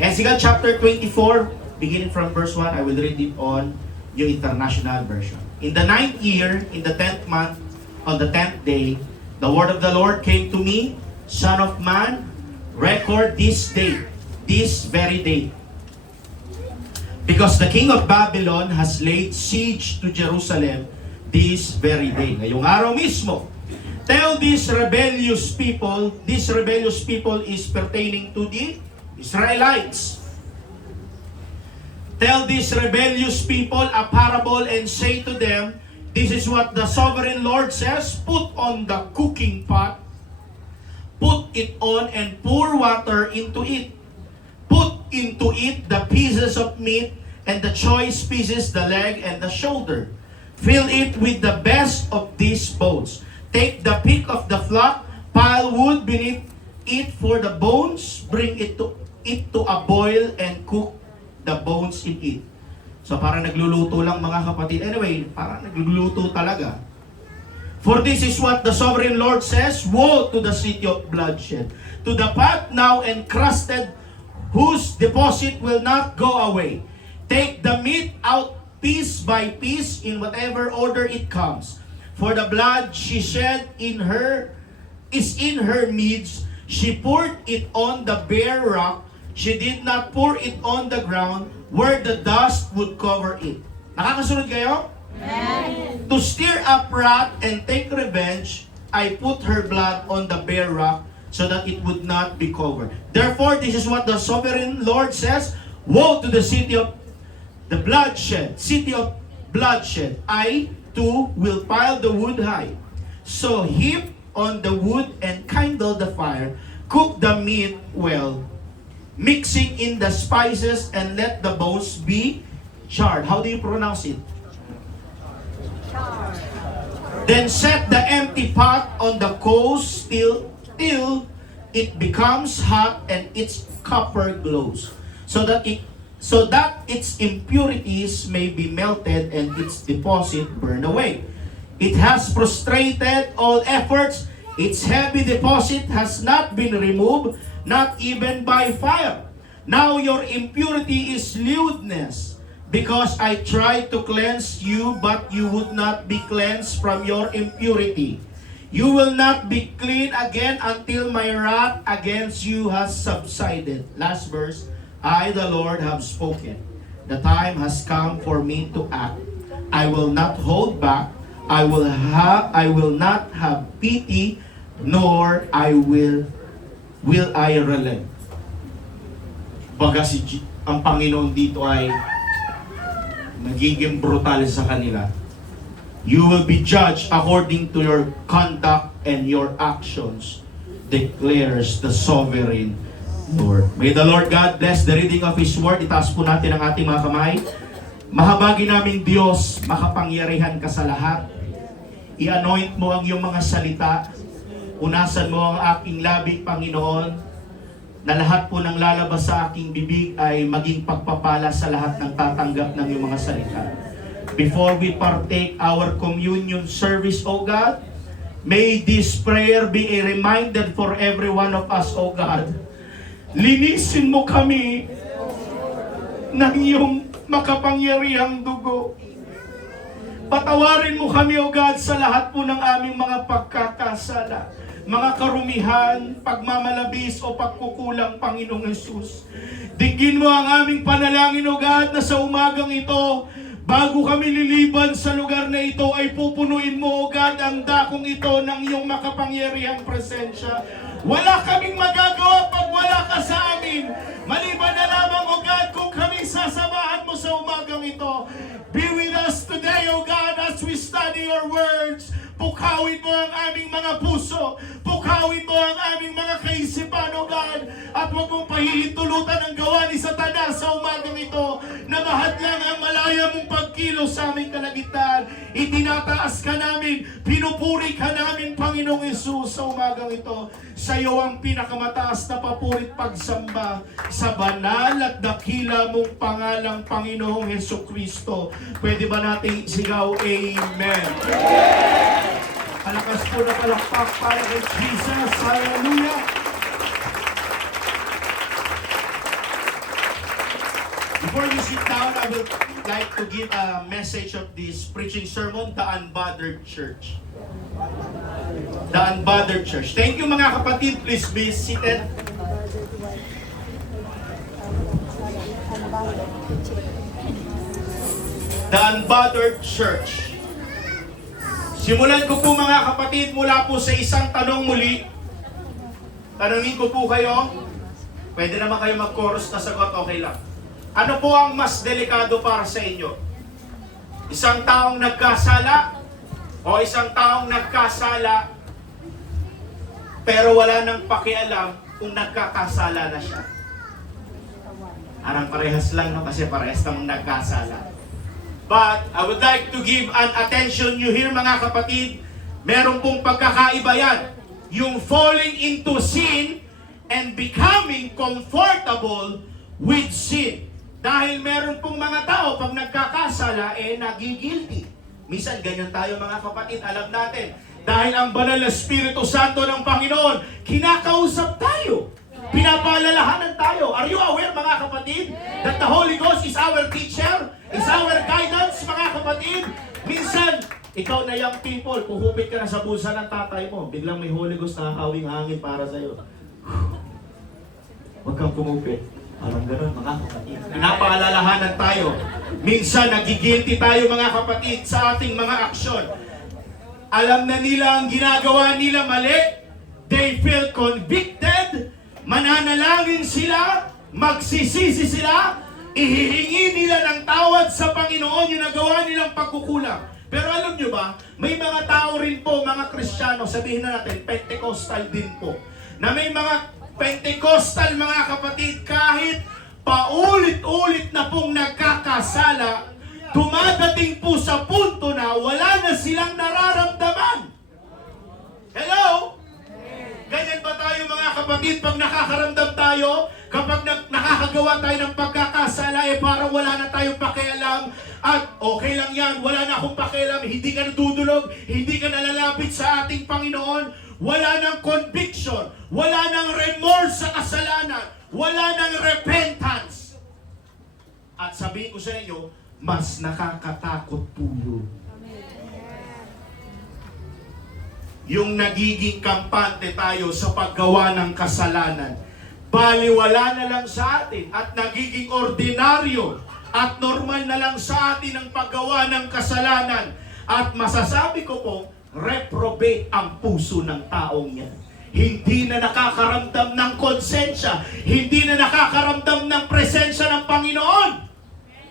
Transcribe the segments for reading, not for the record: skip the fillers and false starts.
Ezekiel chapter 24, beginning from verse 1, I will read it on yung International Version. In the 9th year, in the 10th month, on the 10th day, the word of the Lord came to me, Son of man, record this date, this very date. Because the king of Babylon has laid siege to Jerusalem this very day. Ngayong araw mismo, tell these rebellious people, this rebellious people is pertaining to the Israelites. Tell these rebellious people a parable and say to them, this is what the sovereign Lord says, put on the cooking pot, put it on and pour water into it. Put into it the pieces of meat and the choice pieces, the leg and the shoulder. Fill it with the best of these bones. Take the pick of the flock, pile wood beneath it for the bones, bring it to a boil and cook the bones in it. So parang nagluluto lang mga kapatid. Anyway, parang nagluluto talaga. For this is what the sovereign Lord says, woe to the city of bloodshed, to the pot now encrusted, whose deposit will not go away. Take the meat out piece by piece in whatever order it comes. For the blood she shed is in her midst. She poured it on the bare rock. She did not pour it on the ground where the dust would cover it. Nakakasunod kayo? Amen. To stir up wrath and take revenge, I put her blood on the bare rock so that it would not be covered. Therefore, this is what the sovereign Lord says, woe to the city of the bloodshed, city of bloodshed. I too will pile the wood high. So heap on the wood and kindle the fire. Cook the meat well, mixing in the spices, and let the bones be charred. How do you pronounce it? Char. Then set the empty pot on the coals till it becomes hot and its copper glows, so that its impurities may be melted and its deposit burned away. It has prostrated all efforts. Its heavy deposit has not been removed, not even by fire. Now your impurity is lewdness, because I tried to cleanse you, but you would not be cleansed from your impurity. You will not be clean again until my wrath against you has subsided. Last verse. I, the Lord, have spoken. The time has come for me to act. I will not hold back. I will not have pity, nor will I relent. Baga ang Panginoon dito ay nagiging brutal sa kanila. You will be judged according to your conduct and your actions, declares the sovereign Lord. May the Lord God bless the reading of His Word. Itaas po natin ang ating mga kamay. Mahabagi namin Diyos, makapangyarihan ka sa lahat. I-anoint mo ang iyong mga salita. Unasan mo ang aking labi, Panginoon, na lahat po ng lalabas sa aking bibig ay maging pagpapala sa lahat ng tatanggap ng iyong mga salita. Before we partake our communion service, O God, may this prayer be a reminder for every one of us, O God. Linisin mo kami ng iyong makapangyarihang dugo. Patawarin mo kami, O God, sa lahat po ng aming mga pagkakasala, mga karumihan, pagmamalabis o pagkukulang, Panginoong Hesus. Digin mo ang aming panalangin, O God, na sa umagang ito, bago kami liliban sa lugar na ito, ay pupunuin mo, O God, ang dakong ito ng iyong makapangyarihang presensya. Wala kaming magagawa pag wala ka sa amin. Maliban na lamang, O God, kung kami sasamahan mo sa umagang ito. Be with us today, O God, as we study your words. Pukawin mo ang aming mga puso. Pukawin mo ang aming mga kaisipan, O God. At huwag mong pahihintulutan ang gawa ni Satanas sa umagang ito na mahadlang ang malaya mong pagkilos sa aming kalagitnaan. Itinataas ka namin, pinupuri ka namin, Panginoong Hesus, sa umagang ito. Sa iyo ang pinakamataas na papurit pagsamba sa banal at dakila mong pangalang Panginoong Hesukristo. Pwede ba nating sigaw, Amen? Palakas po na palakpak para kay Jesus. Hallelujah! Before you sit down, I would like to give a message of this preaching sermon, The Unbothered Church. The Unbothered Church. Thank you mga kapatid. Please be seated. The Unbothered Church. Simulan ko po mga kapatid mula po sa isang tanong muli. Tanungin ko po kayo. Pwede naman kayo mag-chorus na sagot, okay lang. Ano po ang mas delikado para sa inyo? Isang taong nagkasala o isang taong nagkasala pero wala nang pakialam kung nagkakasala na siya? Parang parehas lang, no? Kasi parehas namang nagkasala. But I would like to give an attention you here mga kapatid. Meron pong pagkakaiba yan. Yung falling into sin and becoming comfortable with sin. Dahil meron pong mga tao, pag nagkakasala, nagigilty. Minsan, ganyan tayo mga kapatid, alam natin. Dahil ang banal na Espiritu Santo ng Panginoon, kinakausap tayo. Pinapaalalahanan tayo. Are you aware mga kapatid, that the Holy Ghost is our teacher, is our guidance mga kapatid? Minsan, ikaw na young people, puhupit ka na sa bulsa ng tatay mo, biglang may Holy Ghost na hawing hangin para sa'yo. Huwag kang pumupit. Parang gano'n mga kapatid. Pinapaalalahanan tayo. Minsan nagigilty tayo mga kapatid sa ating mga aksyon. Alam na nila ang ginagawa nila mali. They feel convicted. Mananalangin sila. Magsisisi sila. Ihihingi nila ng tawad sa Panginoon yung nagawa nilang pagkukulang. Pero alam nyo ba, may mga tao rin po, mga Kristiyano, sabihin na natin, Pentecostal din po, na may mga Pentecostal mga kapatid, kahit paulit-ulit na pong nagkakasala, dumadating po sa punto na wala na silang nararamdaman. Hello? Ganyan ba tayo mga kapatid pag nakakaramdam tayo? Kapag nakakagawa tayo ng pagkakasala, parang wala na tayong pakialam at okay lang yan, wala na akong pakialam, hindi ka nadudulog, hindi ka nalalapit sa ating Panginoon. Wala nang conviction, wala nang remorse sa kasalanan, wala nang repentance. At sabihin ko sa inyo, mas nakakatakot po yun. Yung nagiging kampante tayo sa paggawa ng kasalanan, baliwala na lang sa atin at nagiging ordinaryo at normal na lang sa atin ang paggawa ng kasalanan. At masasabi ko po, reprobate ang puso ng taong yan. Hindi na nakakaramdam ng konsensya. Hindi na nakakaramdam ng presensya ng Panginoon.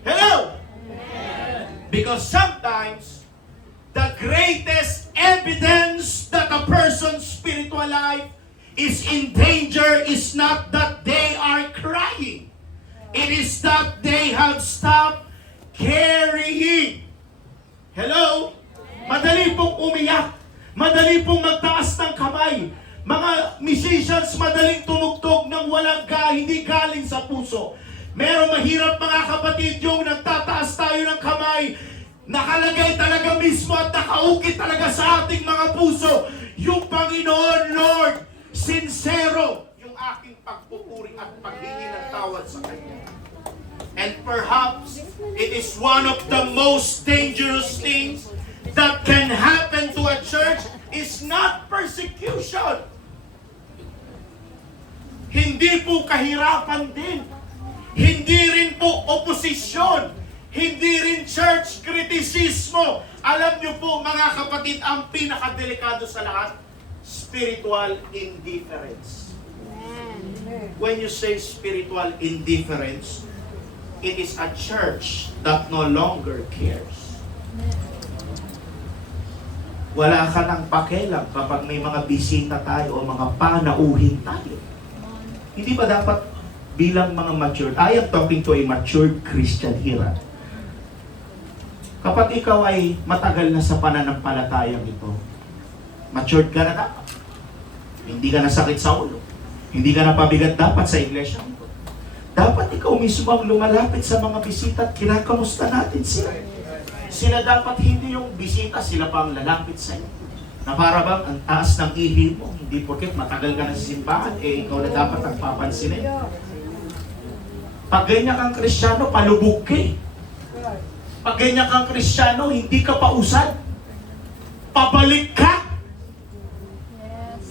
Hello? Because sometimes, the greatest evidence that a person's spiritual life is in danger is not that they are crying. It is that they have stopped carrying. Hello? Madali pong umiyak. Madali pong magtaas ng kamay. Mga musicians madaling tumugtog ng walang hindi galing sa puso. Merong mahirap mga kapatid yung nagtataas tayo ng kamay. Nakalagay talaga mismo at nakaukit talaga sa ating mga puso. Yung Panginoon, Lord, sincero yung aking pagpupuri at paghingi ng tawad sa Kanya. And perhaps it is one of the most dangerous things that can happen to a church is not persecution. Hindi po kahirapan din. Hindi rin po oposisyon. Hindi rin church kritisismo. Alam niyo po mga kapatid, ang pinakadelikado sa lahat, spiritual indifference. When you say spiritual indifference, it is a church that no longer cares. Wala ka ng pakialam kapag may mga bisita tayo o mga panauhin tayo. Hindi ba dapat bilang mga matured, I am talking to a matured Christian here. Kapag ikaw ay matagal na sa pananampalatayang ito, matured ka na dapat. Hindi ka na sakit sa ulo. Hindi ka na pabigat dapat sa iglesia ito. Dapat ikaw mismo ang lumalapit sa mga bisita at kinakamusta natin sila. Sila dapat hindi yung bisita, sila pa ang lalapit sa iyo. Na para bang ang taas ng ihi mo, hindi porket matagal ka na sa simbahan, ikaw na dapat ang papansinin. Pag ganyan kang Kristiyano, palubog ka eh. Pag ganyan kang Kristiyano, hindi ka pausad. Pabalik ka.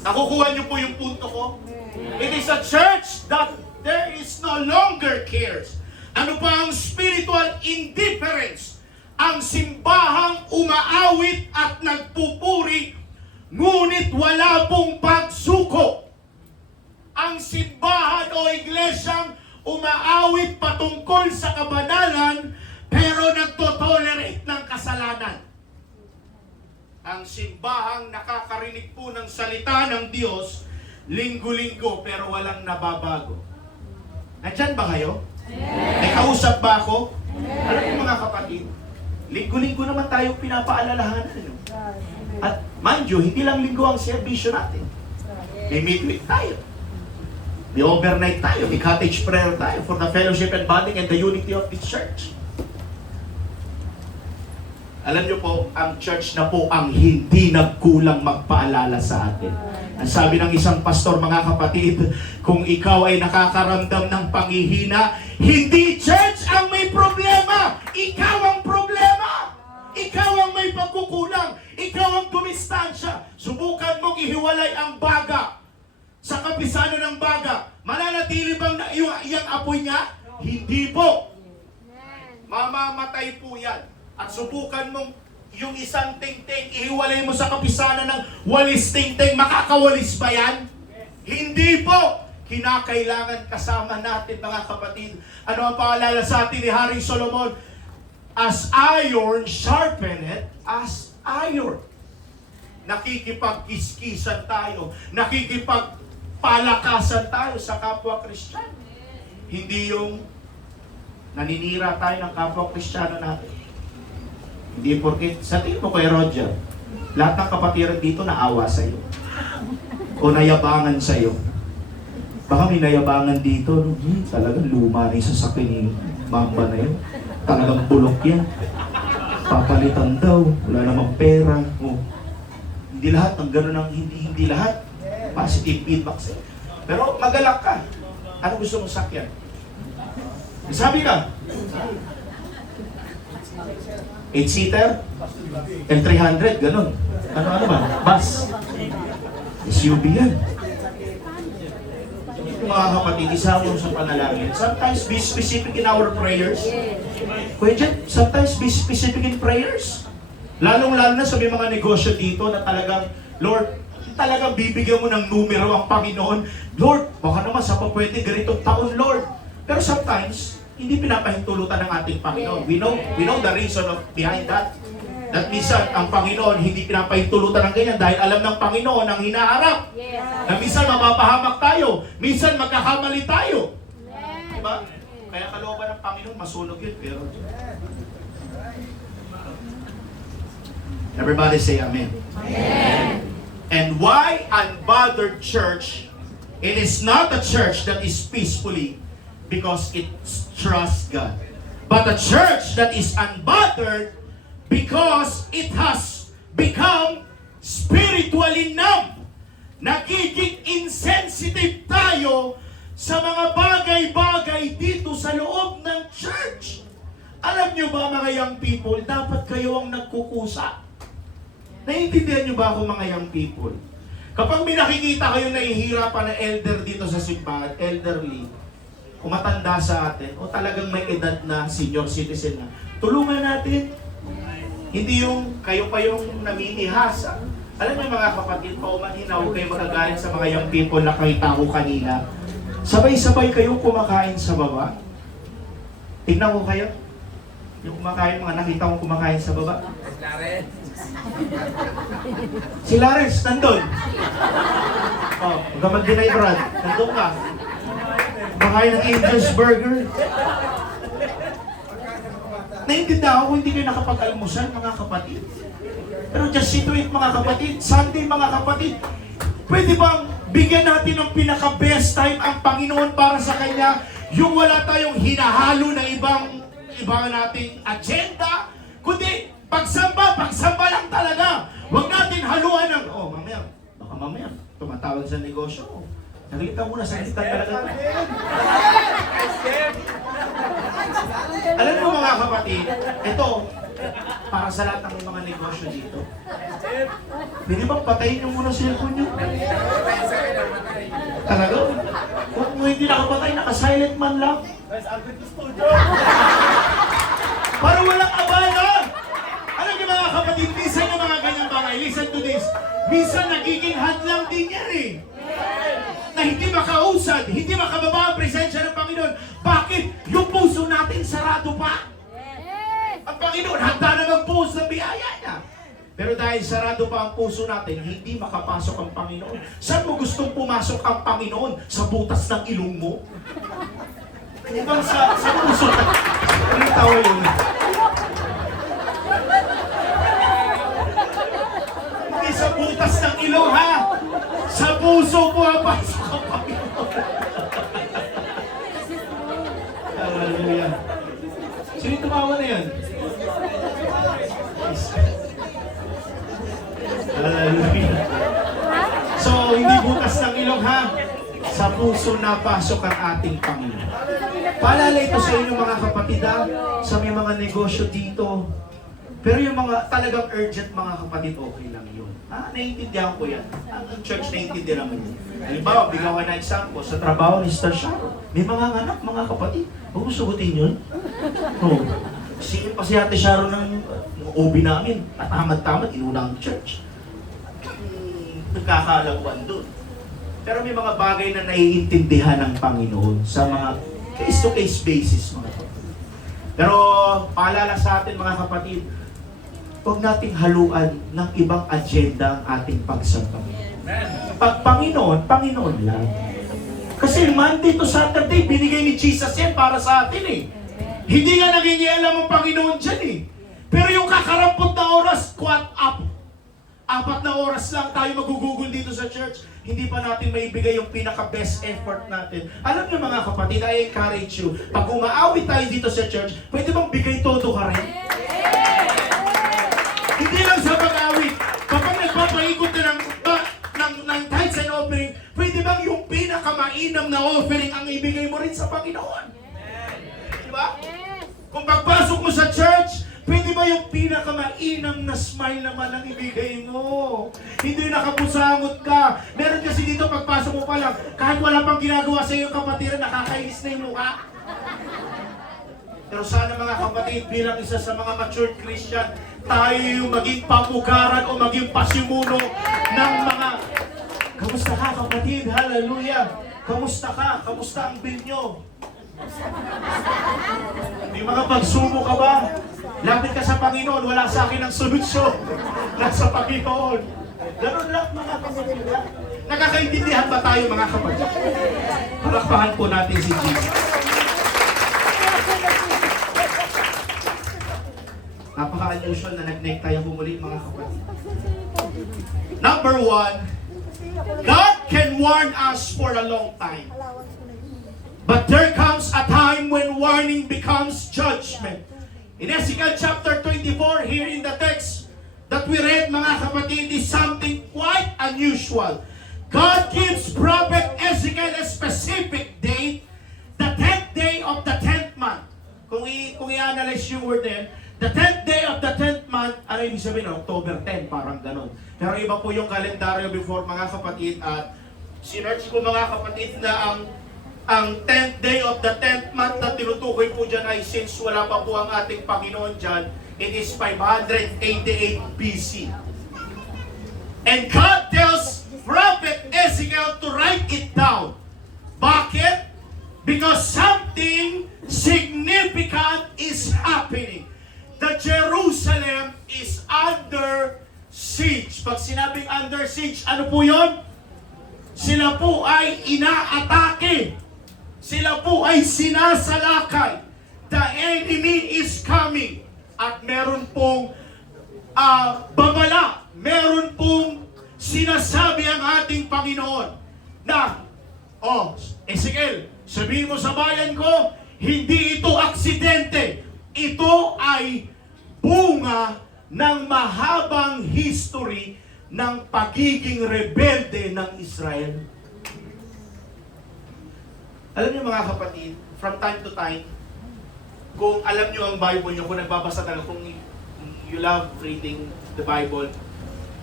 Nakukuha niyo po yung punto ko? It is a church that there is no longer cares. Ano pa ang spiritual indifference? Ang simbahang umaawit at nagpupuri, ngunit wala pong pagsuko. Ang simbahan o iglesyang umaawit patungkol sa kabanalan, pero nagtotolerate ng kasalanan. Ang simbahang nakakarinig po ng salita ng Diyos, linggo-linggo, pero walang nababago. Nandyan ba kayo? May kausap ba ako? Alam niyo mga kapatid, linggo-linggo naman tayo pinapaalalahanan. At mind you, hindi lang linggo ang serbisyo natin. May midweek tayo. May overnight tayo. May cottage prayer tayo for the fellowship and bonding and the unity of the church. Alam niyo po, ang church na po ang hindi nagkulang magpaalala sa atin. Ang sabi ng isang pastor, mga kapatid, kung ikaw ay nakakaramdam ng panghihina, hindi church ang may problema. Ikaw ang problema. Ikaw ang may pagkukulang. Ikaw ang dumistansya. Subukan mong ihiwalay ang baga sa kapisano ng baga. Mananatili bang iyang apoy niya? Hindi po. Mamamatay po yan. At subukan mong yung isang tingting, ihiwalay mo sa kapisanan ng walis tingting, makakawalis ba yan? Hindi po! Kinakailangan kasama natin, mga kapatid. Ano ang paalala sa atin ni Haring Solomon? As iron sharpened as iron. Nakikipagkiskisan tayo, nakikipagpalakasan tayo sa kapwa Kristiyano. Hindi yung naninira tayo ng kapwa Kristiyano natin. Hindi porket, sa tingin mo kay Roger, lahat ng kapatiran dito naawa sa'yo. O nayabangan sa'yo. Baka may nayabangan dito, no? Talagang luma na yung sasakyan ni Mamba na yun. Talagang bulok yan. Papalitan daw, wala namang pera. O, hindi lahat, ang gano'n ang hindi lahat. Positive feedback sa'yo. Pero magalak ka. Ano gusto mong sakyan? Sabi ka, 8-seater? L300, ganun. Ano ba? Bus. SUV yan. Mga kapatid, isama mo sa panalangin. Sometimes be specific in our prayers. Kuya Jet, sometimes be specific in prayers. Lalong-lalo na sa may mga negosyo dito na talagang, Lord, talagang bibigyan mo ng numero ang Panginoon. Lord, baka naman sa pwede ganitong taon, Lord. Pero sometimes, hindi pinapahintulutan ng ating Panginoon. We know the reason behind that. That minsan, ang Panginoon hindi pinapahintulutan ng ganyan dahil alam ng Panginoon ang hinaharap. Na minsan mapapahamak tayo, minsan magkakamali tayo. Diba? Kaya kalooban ng Panginoon, masunog yun. Pero everybody say Amen. Amen. And why unbothered church? It is not a church that is peacefully because it trusts God. But a church that is unbothered because it has become spiritually numb. Nagiging insensitive tayo sa mga bagay-bagay dito sa loob ng church. Alam nyo ba, mga young people, dapat kayo ang nagkukusa. Naiintindihan nyo ba ako, mga young people? Kapag may nakikita kayo nahihirapan na elder dito sa simbahan, elderly, kung matanda sa atin, o talagang may edad na, senior citizen na, tulungan natin. Hindi yung kayo pa yung naminihasa. Alam mo mga kapatid, paumanhina, huwag kayo magagalit sa mga young people na nakita ko kanina. Sabay-sabay kayong kumakain sa baba. Tignan ko kayo. Yung kumakain, mga nakita kong kumakain sa baba. Si Lawrence, nandun. Oh, huwag ka mag-deny, Brad. Nandun ka. Kumakain ng Angel's Burger. Naiintindihan ako, hindi kayo nakapag-almusal, mga kapatid. Pero just see to it, mga kapatid. Sunday, mga kapatid. Pwede bang bigyan natin ng pinaka-best time ang Panginoon para sa Kanya? Yung wala tayong hinahalo na ibang nating agenda. Kundi, pagsamba lang talaga. Huwag natin haluan ng, baka mamaya, tumatawag sa negosyo. Naglita muna, saglit talaga. kapatid, ito, para sa lahat ng mga negosyo dito. Pwede bang patayin yung muna cellphone nyo? Talaga? Kung hindi nakapatay, naka-silent man lang. Para walang abala. Alam niyo mga kapatid, minsan yung mga ganyang bagay, listen to this, minsan nagiging hadlang din yan eh. Na hindi makausad, hindi makababa ang presensya ng Panginoon. Bakit? Yung puso natin sarado pa. Ang Panginoon, handa na magbuhos ng biyaya niya. Pero dahil sarado pa ang puso natin, hindi makapasok ang Panginoon. Saan mo gustong pumasok ang Panginoon? Sa butas ng ilong mo? Ibang sa puso na. Anong tawa yun? Hindi sa butas ng ilong, ha? Sa puso pumapasok ang Panginoon. Hallelujah. Sino yung tumawa na yan? Hallelujah. So, hindi butas ng ilong, ha? Sa puso na pasok ang ating Panginoon. Paalala ito sa inyo mga kapatid, ha? Sa may mga negosyo dito. Pero yung mga talagang urgent mga kapatid, okay lang yun. Naiintindihan ko yan. Ang church naiintindihan naman yun. Halimbawa, bigyan ko na example, sa trabaho ni Star Sharon, may mga anak, mga kapatid. Huwag mo sugutin yun. No. Sige pa si Ate Sharon ng OB namin. Tamad-tamad, inuna ang church. Nagkakalagwan doon. Pero may mga bagay na naiintindihan ng Panginoon sa mga case-to-case basis, mga kapatid. Pero paalala sa atin, mga kapatid, huwag nating haluan ng ibang agenda ang ating pagsamba. Pag Panginoon, Panginoon lang. Kasi Monday to Saturday, binigay ni Jesus yan para sa atin eh. Hindi nga nangingialam ang Panginoon dyan eh. Pero yung kakarampot na oras, 4 na oras lang tayo magugugol dito sa church, hindi pa natin maibigay yung pinaka-best effort natin. Alam niyo mga kapatid, I encourage you, pag umaawit tayo dito sa church, pwede bang bigay todo ka rin? Hindi lang sa pag-awit. Kapag nagpapaikot na ng tithes and offering, pwede bang yung pinakamainam na offering ang ibigay mo rin sa Panginoon? Diba? Kung pagpasok mo sa church, pwede ba yung pinakamainam na smile naman ang ibigay mo? Hindi nakapusangot ka. Meron kasi dito pagpasok mo pa lang, kahit wala pang ginagawa sa iyo kapatiran, nakakainis na yung mukha. Pero sana mga kapatid, bilang isa sa mga matured Christian, tayo yung maging pamugaran o maging pasimuno ng mga... Kamusta ka kapatid? Hallelujah! Kamusta ka? Kamusta ang bill nyo? May mga pagsumo ka ba? Lapit ka sa Panginoon, wala sa akin ang solusyon. Nasa Panginoon. Ganun lang mga kapatid. Nakakaintindihan ba tayo mga kapatid? Palakpakan po natin si Jesus. Napaka-unusual na nag-connect tayo muli mga kapatid. Number 1, God can warn us for a long time. But there comes a time when warning becomes judgment. In Ezekiel chapter 24, here in the text that we read mga kapatid, is something quite unusual. God gives prophet Ezekiel a specific date, the 10th day of the 10th month. Kung i-analyze yung word na yan, the 10th day of the 10th month, ano ibig sabihin? October 10, parang ganun. Pero iba po yung kalendaryo before mga kapatid, at sinerch ko mga kapatid na ang 10th day of the 10th month na tinutukoy po dyan ay since wala pa po ang ating Panginoon dyan, it is 588 BC. And God tells Prophet Ezekiel to write it down. Bakit? Because something significant is happening. The Jerusalem is under siege. Pag sinabing under siege, ano po yun? Sila po ay inaatake. Sila po ay sinasalakay. The enemy is coming. At meron pong babala. Meron pong sinasabi ang ating Panginoon na, Ezekiel, sabihin mo sa bayan ko, hindi ito aksidente. Ito ay bunga ng mahabang history ng pagiging rebelde ng Israel. Alam niyo mga kapatid, from time to time, Kung alam nyo ang Bible nyo, kung nagbabasa talaga, kung you love reading the Bible,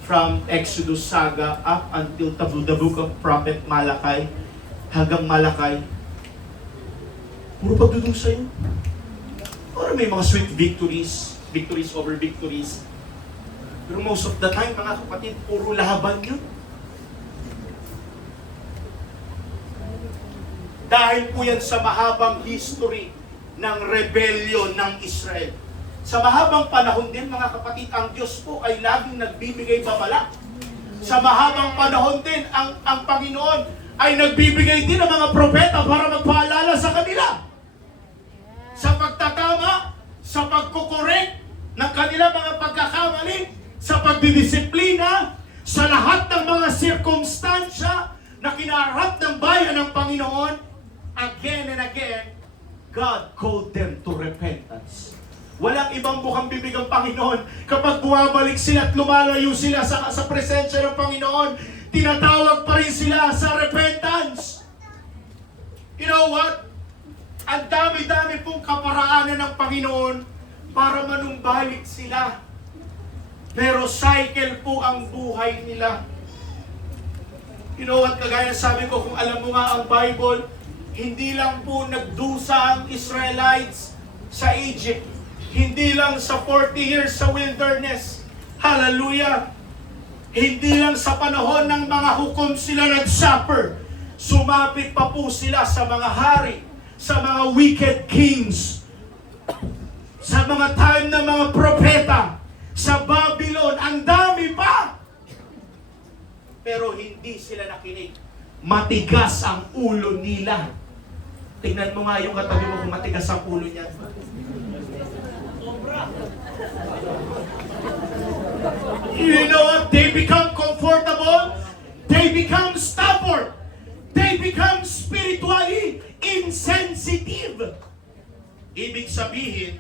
from Exodus saga up until the book of Prophet Malachi, hanggang Malachi, puro pagdudong sa'yo. Or may mga sweet victories, victories over victories. Pero most of the time, mga kapatid, puro laban yun. Dahil po yan sa mahabang history ng rebellion ng Israel. Sa mahabang panahon din, mga kapatid, ang Diyos po ay laging nagbibigay babala. Sa mahabang panahon din, ang Panginoon ay nagbibigay din ng mga propeta para magpaalala sa kanila. Sa pagtatama, sa pagkukorek ng kanila mga pagkakamali, sa pagdidisiplina, sa lahat ng mga sirkumstansya na kinaharap ng bayan ng Panginoon, again and again, God called them to repentance. Walang ibang bukang bibig ang Panginoon. Kapag bumabalik sila at lumalayo sila sa presensya ng Panginoon, tinatawag pa rin sila sa repentance. You know what? Ang dami-dami pong kaparaanan ng Panginoon para manumbalik sila. Pero cycle po ang buhay nila. You know what? Kagaya sabi ko, kung alam mo nga ang Bible, hindi lang po nagdusa ang Israelites sa Egypt. Hindi lang sa 40 years sa wilderness. Hallelujah! Hindi lang sa panahon ng mga hukom sila nag-suffer. Sumapit pa po sila sa mga hari, sa mga wicked kings, sa mga time ng mga propeta, sa Babylon, ang dami pa! Pero hindi sila nakinig. Matigas ang ulo nila. Tingnan mo nga yung katabi mo kung matigas ang ulo niya. You know what? They become comfortable. They become stubborn. They become spiritually insensitive. Ibig sabihin,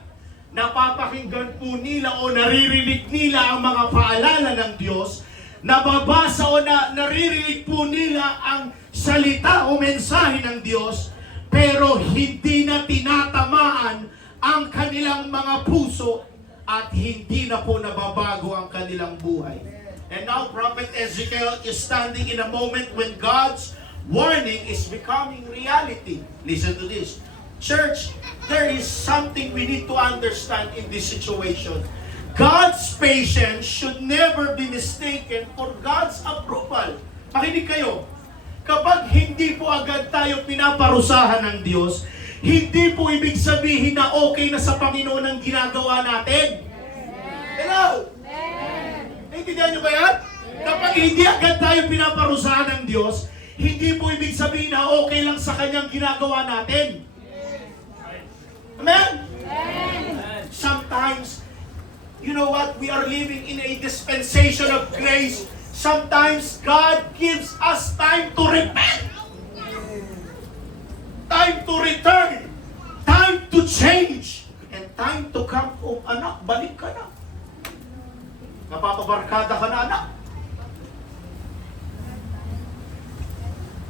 napapakinggan po nila o naririnig nila ang mga paalala ng Diyos, nababasa o naririnig po nila ang salita o mensahe ng Diyos, pero hindi na tinatamaan ang kanilang mga puso at hindi na po nababago ang kanilang buhay. And now Prophet Ezekiel is standing in a moment when God's warning is becoming reality. Listen to this. Church, there is something we need to understand in this situation. God's patience should never be mistaken for God's approval. Makinig kayo. Kapag hindi po agad tayo pinaparusahan ng Diyos, hindi po ibig sabihin na okay na sa Panginoon ang ginagawa natin. Hello? Naintindihan niyo ba yan? Kapag hindi agad tayo pinaparusahan ng Diyos, hindi po ibig sabihin na okay lang sa Kanyang ginagawa natin. Amen? Sometimes, you know what? We are living in a dispensation of grace. Sometimes God gives us time to repent. Time to return. Time to change. And time to come home. Anak, balik ka na. Napapabarkada ka na, anak.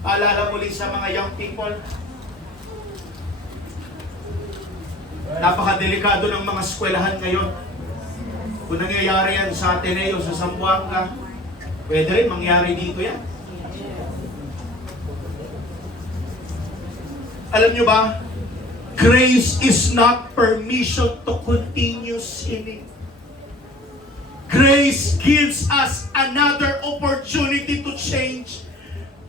Paalala muli sa mga young people, napakadelikado ng mga eskwelahan ngayon. Kung nangyayari yan sa Ateneo, sa Zamboanga, pwede rin mangyari dito yan. Alam nyo ba? Grace is not permission to continue sinning. Grace gives us another opportunity to change.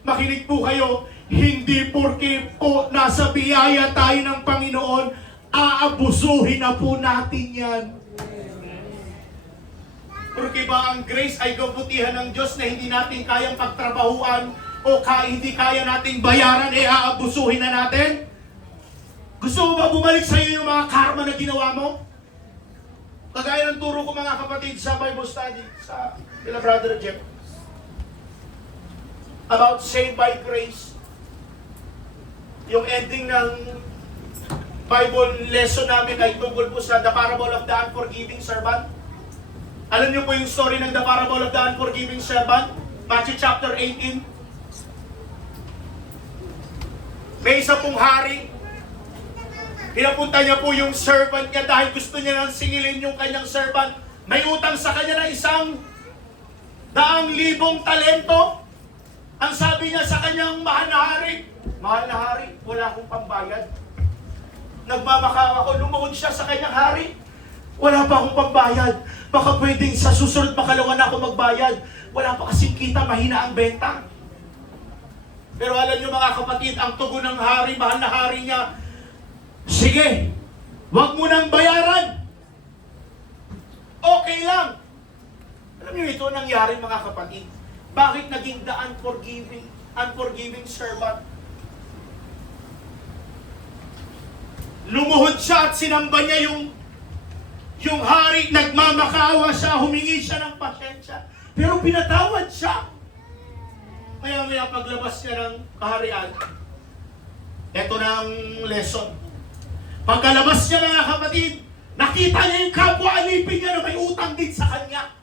Makinig po kayo, hindi porke po nasa biyaya tayo ng Panginoon, aabusuhin na po natin yan. Porque ba ang grace ay kabutihan ng Diyos na hindi natin kayang pagtrabahuan o hindi kaya nating bayaran, aabusuhin na natin? Gusto mo ba bumalik sa iyo yung mga karma na ginawa mo? Kagaya ng turo ko mga kapatid sa Bible study, sa kila Brother Jeff, about saved by grace. Yung ending ng Bible lesson namin ay tungkol po sa the parable of the unforgiving servant. Alam niyo po yung story ng the parable of the unforgiving servant? Matthew chapter 18. May isa pong hari, Pinapunta niya po yung servant niya dahil gusto niya nang singilin yung kanyang servant. May utang sa kanya na 100,000 talento. Ang sabi niya sa kanyang mahal na hari, mahal na hari, wala akong pambayad. Nagmamakaw ako, lumuhod siya sa kanyang hari. Wala pa akong pambayad. Baka pwedeng sa susunod makalawa na ako magbayad. Wala pa kasing kita, mahina ang benta. Pero alam niyo mga kapatid, ang tugon ng hari, mahal na hari niya, sige, wag mo nang bayaran. Okay lang. Alam niyo ito nangyari mga kapatid. Bakit naging the unforgiving servant? Lumuhod siya at sinamba niya yung hari, nagmamakaawa siya, humingi siya ng pasensya. Pero pinatawad siya. Maya-maya paglabas niya ng kaharian, eto na ang lesson. Pagkalabas niya mga kapatid, nakita niya yung kapwa-alipin niya na may utang din sa kanya.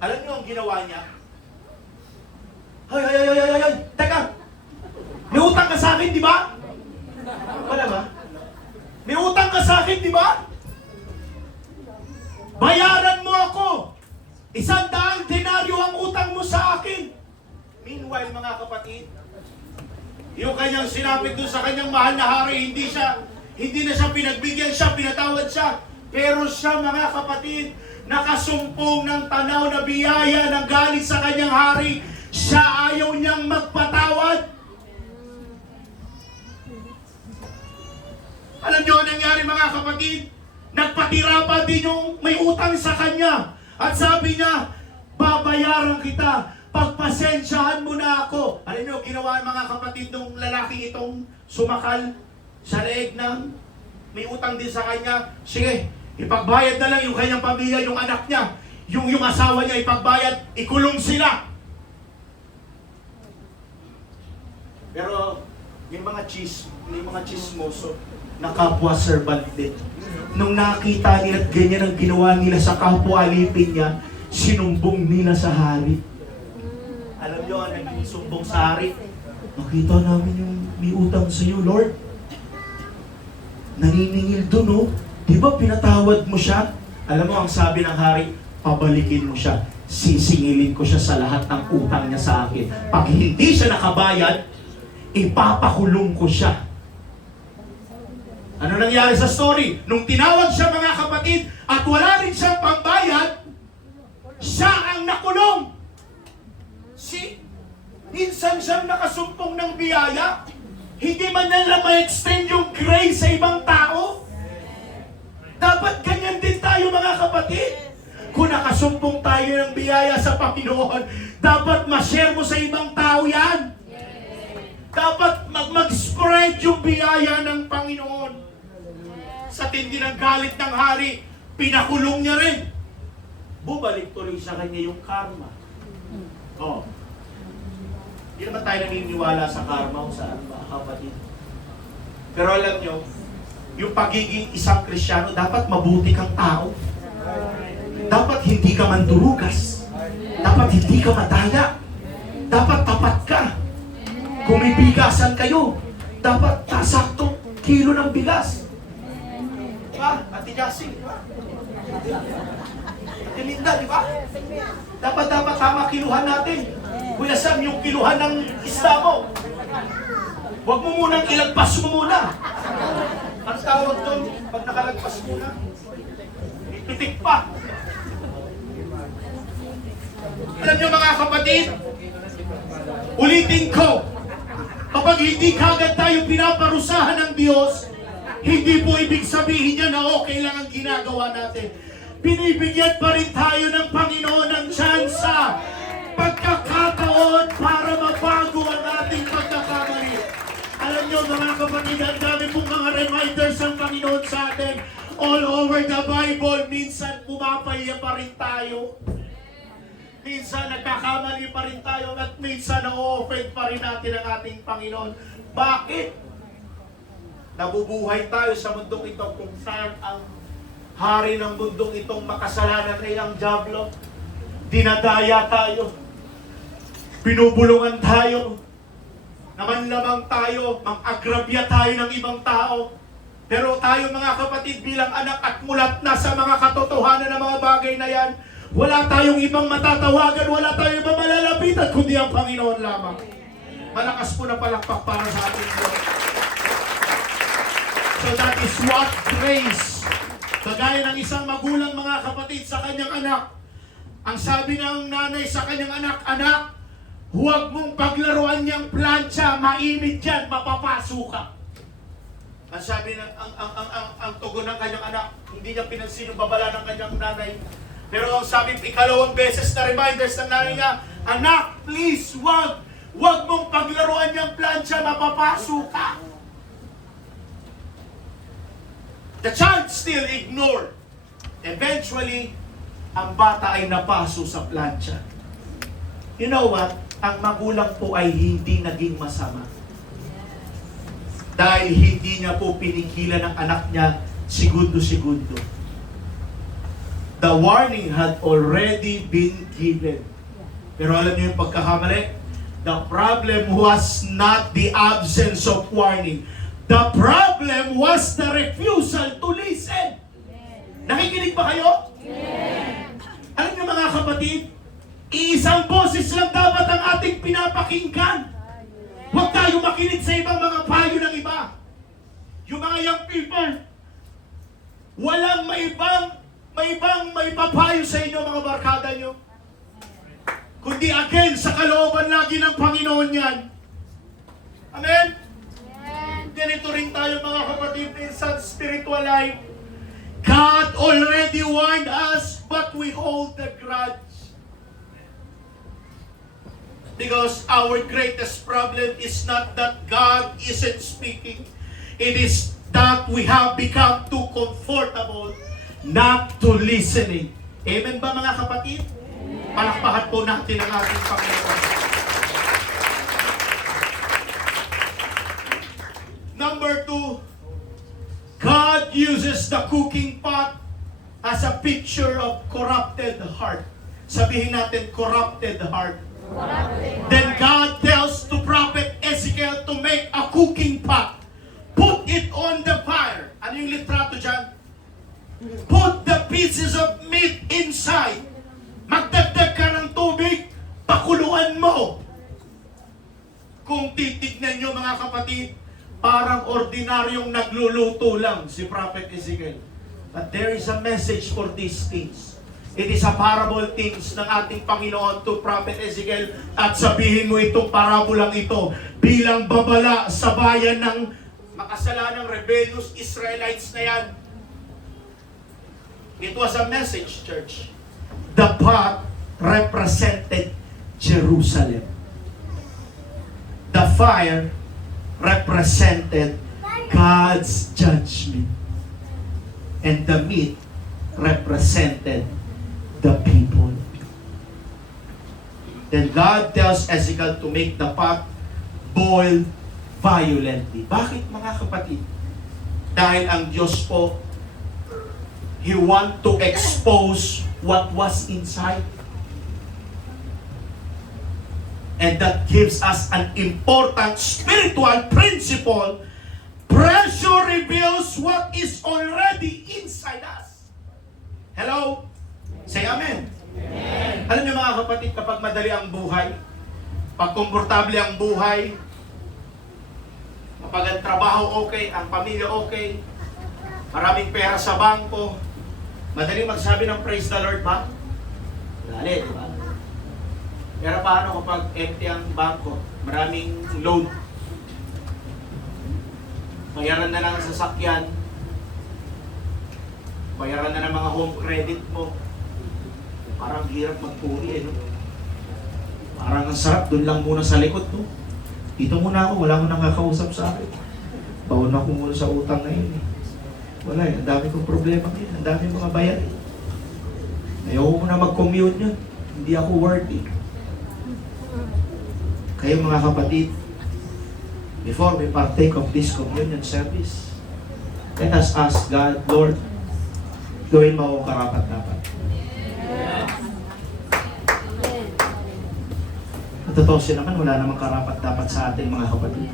Alam niyo ang ginawa niya? Ay, teka! May utang ka sa akin, di ba? Wala ba? May utang ka sa akin, di ba? Bayaran mo ako! 100 denaryo ang utang mo sa akin. Meanwhile, mga kapatid, yung kanyang sinapit doon sa kanyang mahal na hari, hindi na siya pinagbigyan siya, pinatawad siya. Pero siya, mga kapatid, nakasumpong ng tanaw na biyaya ng galing sa kanyang hari, siya ayaw niyang magpatawad. Alam niyo ang nangyari mga kapatid? Nagpatira pa din yung may utang sa kanya. At sabi niya, babayaran kita, pagpasensyahan mo na ako. Alam niyo, ginawa ng mga kapatid ng lalaki itong sumakal sa leeg ng may utang din sa kanya. Sige, ipagbayad na lang yung kanyang pamilya, yung anak niya, yung asawa niya, ipagbayad, ikulong sila. Pero may mga chismoso na kapwa servant din. Nung nakita nila at ganyan ang ginawa nila sa kapwa alipin niya, sinumbong nila sa hari. Alam niyo, naging sumbong sa hari. Nakita namin yung may utang sa iyo, Lord. Naniningil doon, oh. Di ba pinatawad mo siya? Alam mo, ang sabi ng hari, pabalikin mo siya. Sisingilin ko siya sa lahat ng utang niya sa akin. Pag hindi siya nakabayad, ipapakulong ko siya. Ano nangyari sa story? Nung tinawag siya mga kapatid at wala rin siyang pambayad, siya ang nakulong. Minsan siyang nakasumpong ng biyaya, hindi man nila ma-extend yung grace sa ibang tao. Dapat ganyan din tayo mga kapatid. Kung nakasumpong tayo ng biyaya sa Panginoon, dapat ma-share mo sa ibang tao yan. Dapat mag-spread yung biyaya ng Panginoon. Sa tindi ng galit ng hari, pinakulong niya rin. Bubalik tuloy sa kanya yung karma. Oh. Hindi naman tayo naniniwala sa karma o sa mga kapatid. Pero alam nyo, yung pagiging isang Kristiyano, dapat mabuti kang tao. Dapat hindi ka mandurugas. Dapat hindi ka madaya. Dapat tapat ka. Kung may bigasan kayo, dapat saktong kilo ng bigas. Diba? Ate Jassy, diba? Ate Linda, diba? Dapat tama kiluhan natin. Kuya Sam, yung kiluhan ng isda mo. Huwag mo munang ilagpas mo muna. Ang tawag doon, pag nakalagpas muna, ipitik pa. Alam niyo mga kapatid, ulitin ko, kapag hindi kagad tayo pinaparusahan ng Diyos, hindi po ibig sabihin niya na okay lang ang ginagawa natin. Binibigyan pa rin tayo ng Panginoon ng tsansa, pagkakataon para mabago ang ating pagkakamali. Alam niyo mga kapatid, ang dami pong mga reminders ng Panginoon sa atin. All over the Bible, minsan pumapalya pa rin tayo. Minsan nagkakamali pa rin tayo at minsan na-offend pa rin natin ang ating Panginoon. Bakit? Nabubuhay tayo sa mundong ito kung saan ang hari ng mundong itong makasalanan ay ang dyablo. Dinadaya tayo. Binubulungan tayo. naman lamang tayo, mang-agrabya tayo ng ibang tao. Pero tayo mga kapatid bilang anak at mulat na sa mga katotohanan ng mga bagay na yan, wala tayong ibang matatawagan, wala tayong ibang malalapitan, kundi ang Panginoon lamang. Malakas po na palakpak para sa ating Diyos. So that is what grace. Kagaya ng isang magulang mga kapatid sa kanyang anak. Ang sabi ng nanay sa kanyang anak, anak, huwag mong paglaruan niyang plancha, mainit yan, mapapaso ka. Ang sabi ng ang tugon ng kanyang anak, hindi niya pinansin yung babala ng kanyang nanay. Pero ang sabi, ikalawang beses na reminders ng nanay niya, anak, please, huwag mong paglaruan niyang plancha, mapapaso ka. The child still ignored. Eventually, ang bata ay napaso sa plancha. You know what? Ang magulang po ay hindi naging masama. Dahil hindi niya po pinigilan ng anak niya segundo-segundo. The warning had already been given. Pero alam niyo yung pagkakamali? The problem was not the absence of warning. The problem was the refusal to listen. Nakikinig ba kayo? Alam niyo mga kapatid, iisang boses lang dapat ang ating pinapakinggan. Huwag tayo makinig sa ibang mga payo ng iba. Yung mga young people, walang may papayo sa inyo mga barkada nyo. Kundi again, sa kalooban lagi ng Panginoon yan. Amen? Ganito rin tayo mga kapatid sa spiritual life. God already warned us, but we hold the grudge. Because our greatest problem is not that God isn't speaking. It is that we have become too comfortable not to listening. Amen ba mga kapatid? Palakpakan po natin ang ating Panginoon. Number 2, God uses the cooking pot as a picture of corrupted heart. Sabihin natin, corrupted heart. Then God tells to prophet Ezekiel to make a cooking pot. Put it on the fire. Ano yung litrato dyan? Put the pieces of meat inside. Magdagdag ka ng tubig, pakuluan mo. Kung titignan nyo mga kapatid, parang ordinaryong nagluluto lang si prophet Ezekiel. But there is a message for these things. It is a parable things ng ating Panginoon to Prophet Ezekiel at sabihin mo itong parabolang ito bilang babala sa bayan ng makasalanang rebellious Israelites na yan. It was a message, church. The pot represented Jerusalem. The fire represented God's judgment. And the meat represented the people. Then God tells Ezekiel to make the pot boil violently. Bakit mga kapatid? Dahil ang Diyos po, He want to expose what was inside. And that gives us an important spiritual principle. Pressure reveals what is already inside us. Hello? Say amen. Amen. Alam niyo mga kapatid, kapag madali ang buhay, pag komportable ang buhay, kapag ang trabaho okay, ang pamilya okay, maraming pera sa bangko, madali magsabi ng praise the Lord ba? Dali, di ba? Pero paano kapag empty ang bangko, maraming loan, bayaran na lang ang sasakyan, bayaran na ng mga home credit mo, parang hirap magpuri no? Parang ang sarap, dun lang muna sa likod, no? Dito muna ako, wala mo nang kakausap sa akin. Baon ako muna sa utang na yun. Wala ang dami kong problema ngayon, ang dami mga bayad. Ayaw ko na mag-commute yun. Hindi ako worthy. Kayo mga kapatid, before we partake of this communion service, let us ask God, Lord, gawin mo akong karapat-dapat. At tutusin naman, wala namang karapat-dapat sa atin mga kapatid.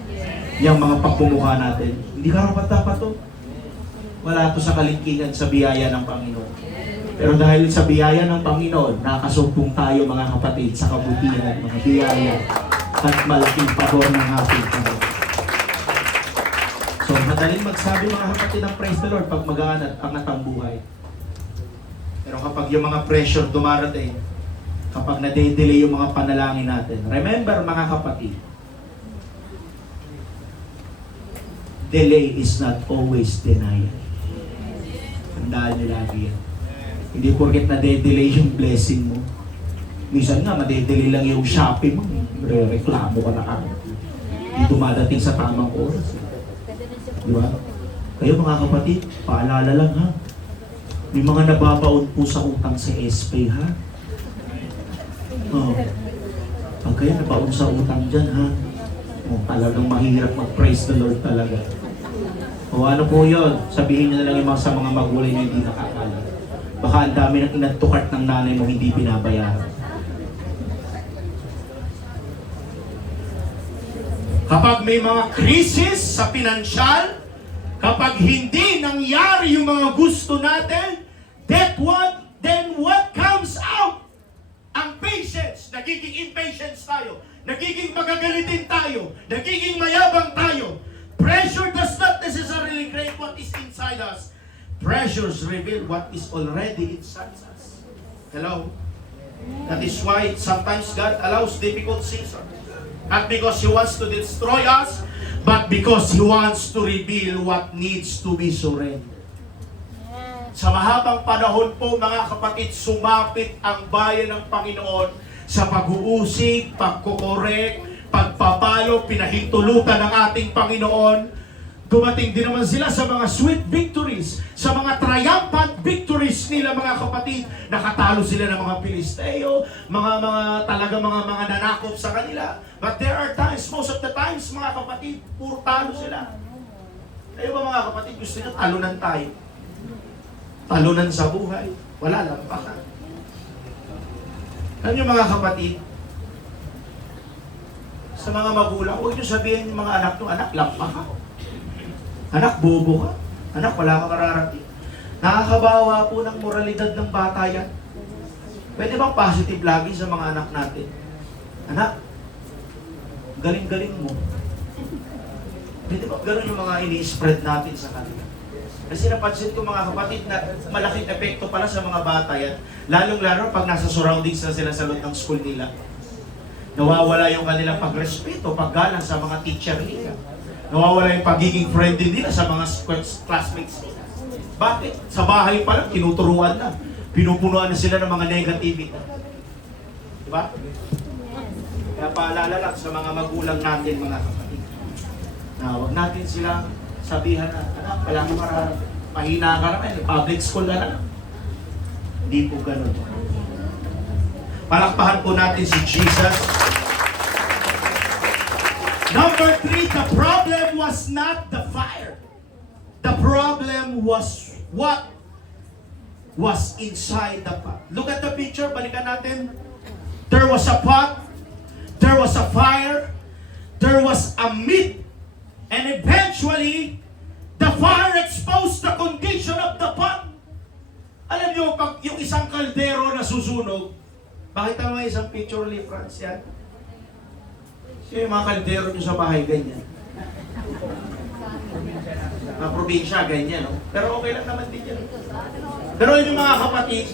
Yung mga pagmumukha natin, hindi karapat-dapat to. Wala to sa kalingkingan, sa biyaya ng Panginoon. Pero dahil sa biyaya ng Panginoon, nakasumpong tayo mga kapatid sa kabutihan, mga biyaya, at malaking pabor ng ating Panginoon. So, madaling magsabi mga kapatid ng praise the Lord pag magaan at angat ang buhay. Pero kapag yung mga pressure dumarating, kapag nade-delay yung mga panalangin natin, remember mga kapatid, delay is not always denial. Tandaan nyo lagi yan. Hindi porket nade-delay yung blessing mo. Minsan nga, made-delay lang yung shopping mo. Reklamo ka na kami. Hindi dumadating sa tamang oras. Di ba? Kayo mga kapatid, paalala lang ha. May mga nababaon po sa utang sa SP ha. Oh. Pag kayo nabaon sa utang dyan ha. Oh, talagang mahirap mag-praise the Lord talaga. O ano po yun? Sabihin nyo na lang yung mga sa mga magulang na hindi nakakala. Baka ang dami ng inadtukart ng nanay mo hindi binabayaran. Kapag may mga krisis sa pinansyal, kapag hindi nangyari yung mga gusto natin, then what comes out? Ang patience, nagiging impatience tayo, nagiging magagalitin tayo, nagiging mayabang tayo. Pressure does not necessarily create what is inside us. Pressures reveal what is already inside us. Hello? That is why sometimes God allows difficult seasons. Not because He wants to destroy us, but because He wants to reveal what needs to be surrendered. Sa mahabang panahon po mga kapatid, sumapit ang bayan ng Panginoon sa pag-uusig, pagkukorek, pagpapalo, pinahintulutan ng ating Panginoon. Dumating din naman sila sa mga sweet victories, sa mga triumphant victories nila mga kapatid. Nakatalo sila ng mga Pilisteo, talaga mga nanakop sa kanila. But there are times, most of the times mga kapatid, puro talo sila. Kayo ba mga kapatid, gusto nyo talunan tayo? Talunan sa buhay, wala lang pa. Alam nyo mga kapatid, sa mga magulang, huwag nyo sabihin yung mga anak nyo, anak, lampa ka. Anak, bobo ka. Anak, wala ka mararating. Nakakabawa po ng moralidad ng bata yan. Pwede bang positive lagi sa mga anak natin? Anak, galing-galing mo. Pwede ba ganun yung mga ini-spread natin sa kanila? Kasi napansin ko mga kapatid na malaking epekto pala sa mga bata yan. Lalong-lalo pag nasa surroundings na sila sa loob ng school nila. Nawawala yung kanilang pagrespeto, paggalang sa mga teacher nila. Nawawala yung pagiging friendly nila sa mga classmates nila. Bakit? Sa bahay pa lang, tinuturuan na. Pinupunuan na sila ng mga negativity. Diba? Kaya paalala lang sa mga magulang natin, mga kapatid, na huwag natin silang sabihan na, anak, wala mo mararating. Mahina ka naman, public school na lang. Hindi po ganun. Palakpahan po natin si Jesus. Number 3, the problem was not the fire. The problem was what was inside the pot. Look at the picture, balikan natin. There was a pot, there was a fire, there was a meat, and eventually, the fire exposed the condition of the pot. Alam niyo, pag yung isang kaldero na susunog, bakit mo isang picture ni France yan? Kasi yung mga kaldero nyo sa bahay, ganyan. Mga probinsya, ganyan, no? Pero okay lang naman din yan. Pero yung mga kapatid,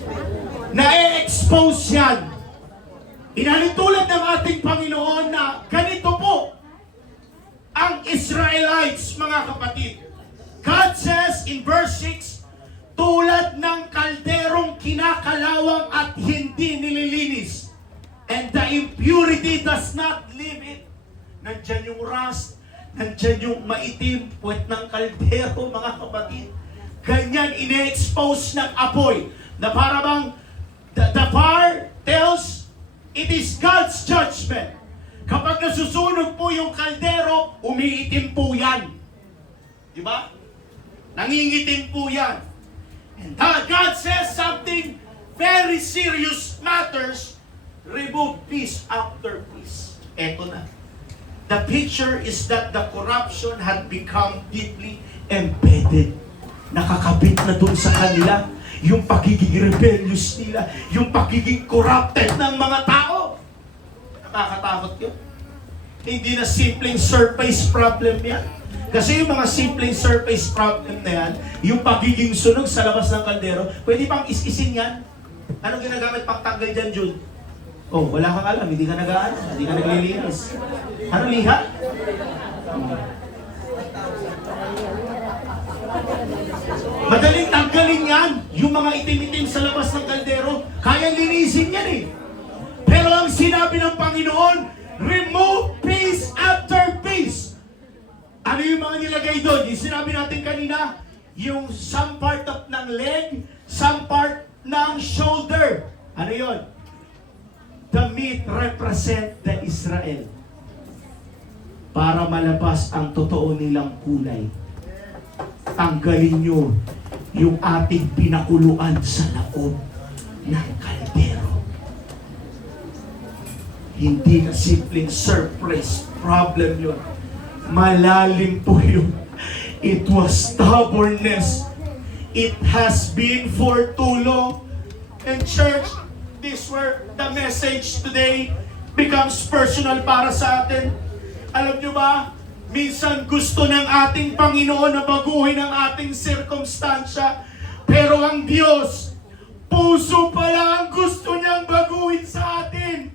na-expose yan. Inalitulad ng ating Panginoon na ganito po ang Israelites, mga kapatid. God says in verse 6, tulad ng kalderong kinakalawang at hindi nililinis, and the impurity does not leave it. Nandyan yung rust, nandyan yung maitim, puwet ng kaldero, mga kapatid. Ganyan ine-expose ng apoy, na para bang the fire tells it is God's judgment. Kapag nasusunog po yung kaldero, umiitim po yan. Diba? Nangingitim po yan. And God says something very serious matters. Remove piece after piece. Eto na. The picture is that the corruption had become deeply embedded. Nakakabit na dun sa kanila yung pagiging rebellious nila, yung pagiging corrupted ng mga tao. Nakakatakot yun. Hindi na simpleng surface problem yan. Kasi yung mga simpleng surface problem na yan, yung pagiging sunog sa labas ng kaldero, pwede pang is-isin yan. Anong ginagamit pang tanggal dyan, Jun? Oh, wala kang alam, hindi ka hindi ka naglilinis. Ano liha? Madaling tanggalin yan. Yung mga itim-itim sa labas ng kaldero, kaya linisin yan eh. Pero ang sinabi ng Panginoon, remove piece after piece. Ano yung mga nilagay doon? Yung sinabi natin kanina, yung some part of ng leg, some part ng shoulder. Ano yon? The meat represent the Israel. Para malabas ang totoo nilang kulay. Tanggalin nyo yung ating pinakuluan sa loob ng kaldero. Hindi na simpleng surprise problem yun. Malalim po yun. It was stubbornness. It has been for too long. And church, this where the message today becomes personal para sa atin. Alam nyo ba, minsan gusto ng ating Panginoon na baguhin ang ating sirkumstansya. Pero ang Diyos, puso pala ang gusto niyang baguhin sa atin.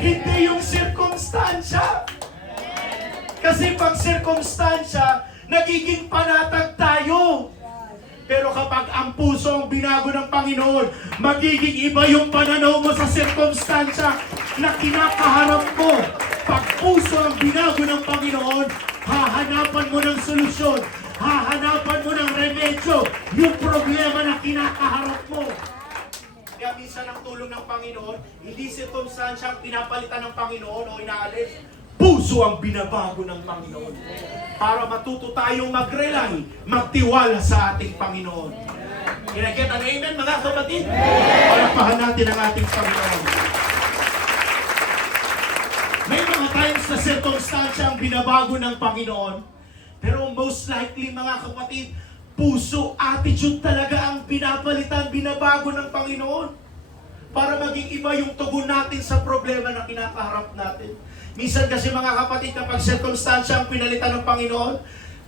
Hindi yung sirkumstansya. Kasi pag sirkumstansya, nagiging panatag tayo. Pero kapag ang puso ang binago ng Panginoon, magiging iba yung pananaw mo sa sirkumstansya na kinakaharap mo. Pag puso ang binago ng Panginoon, hahanapan mo ng solusyon. Hahanapan mo ng remedyo yung problema na kinakaharap mo. Kaya minsan ang tulong ng Panginoon, hindi sirkumstansya ang pinapalitan ng Panginoon o inaalis. Puso ang binabago ng Panginoon. Para matuto tayong mag-rely, magtiwala sa ating Panginoon. Can I get an amen, mga kapatid? Palapahan natin ang ating Panginoon. May mga times na sirkumstansya ang binabago ng Panginoon. Pero most likely, mga kapatid, puso, attitude talaga ang pinapalitan, binabago ng Panginoon. Para maging iba yung tugon natin sa problema na kinakaharap natin. Minsan kasi mga kapatid, kapag sirkumstansya ang pinalitan ng Panginoon,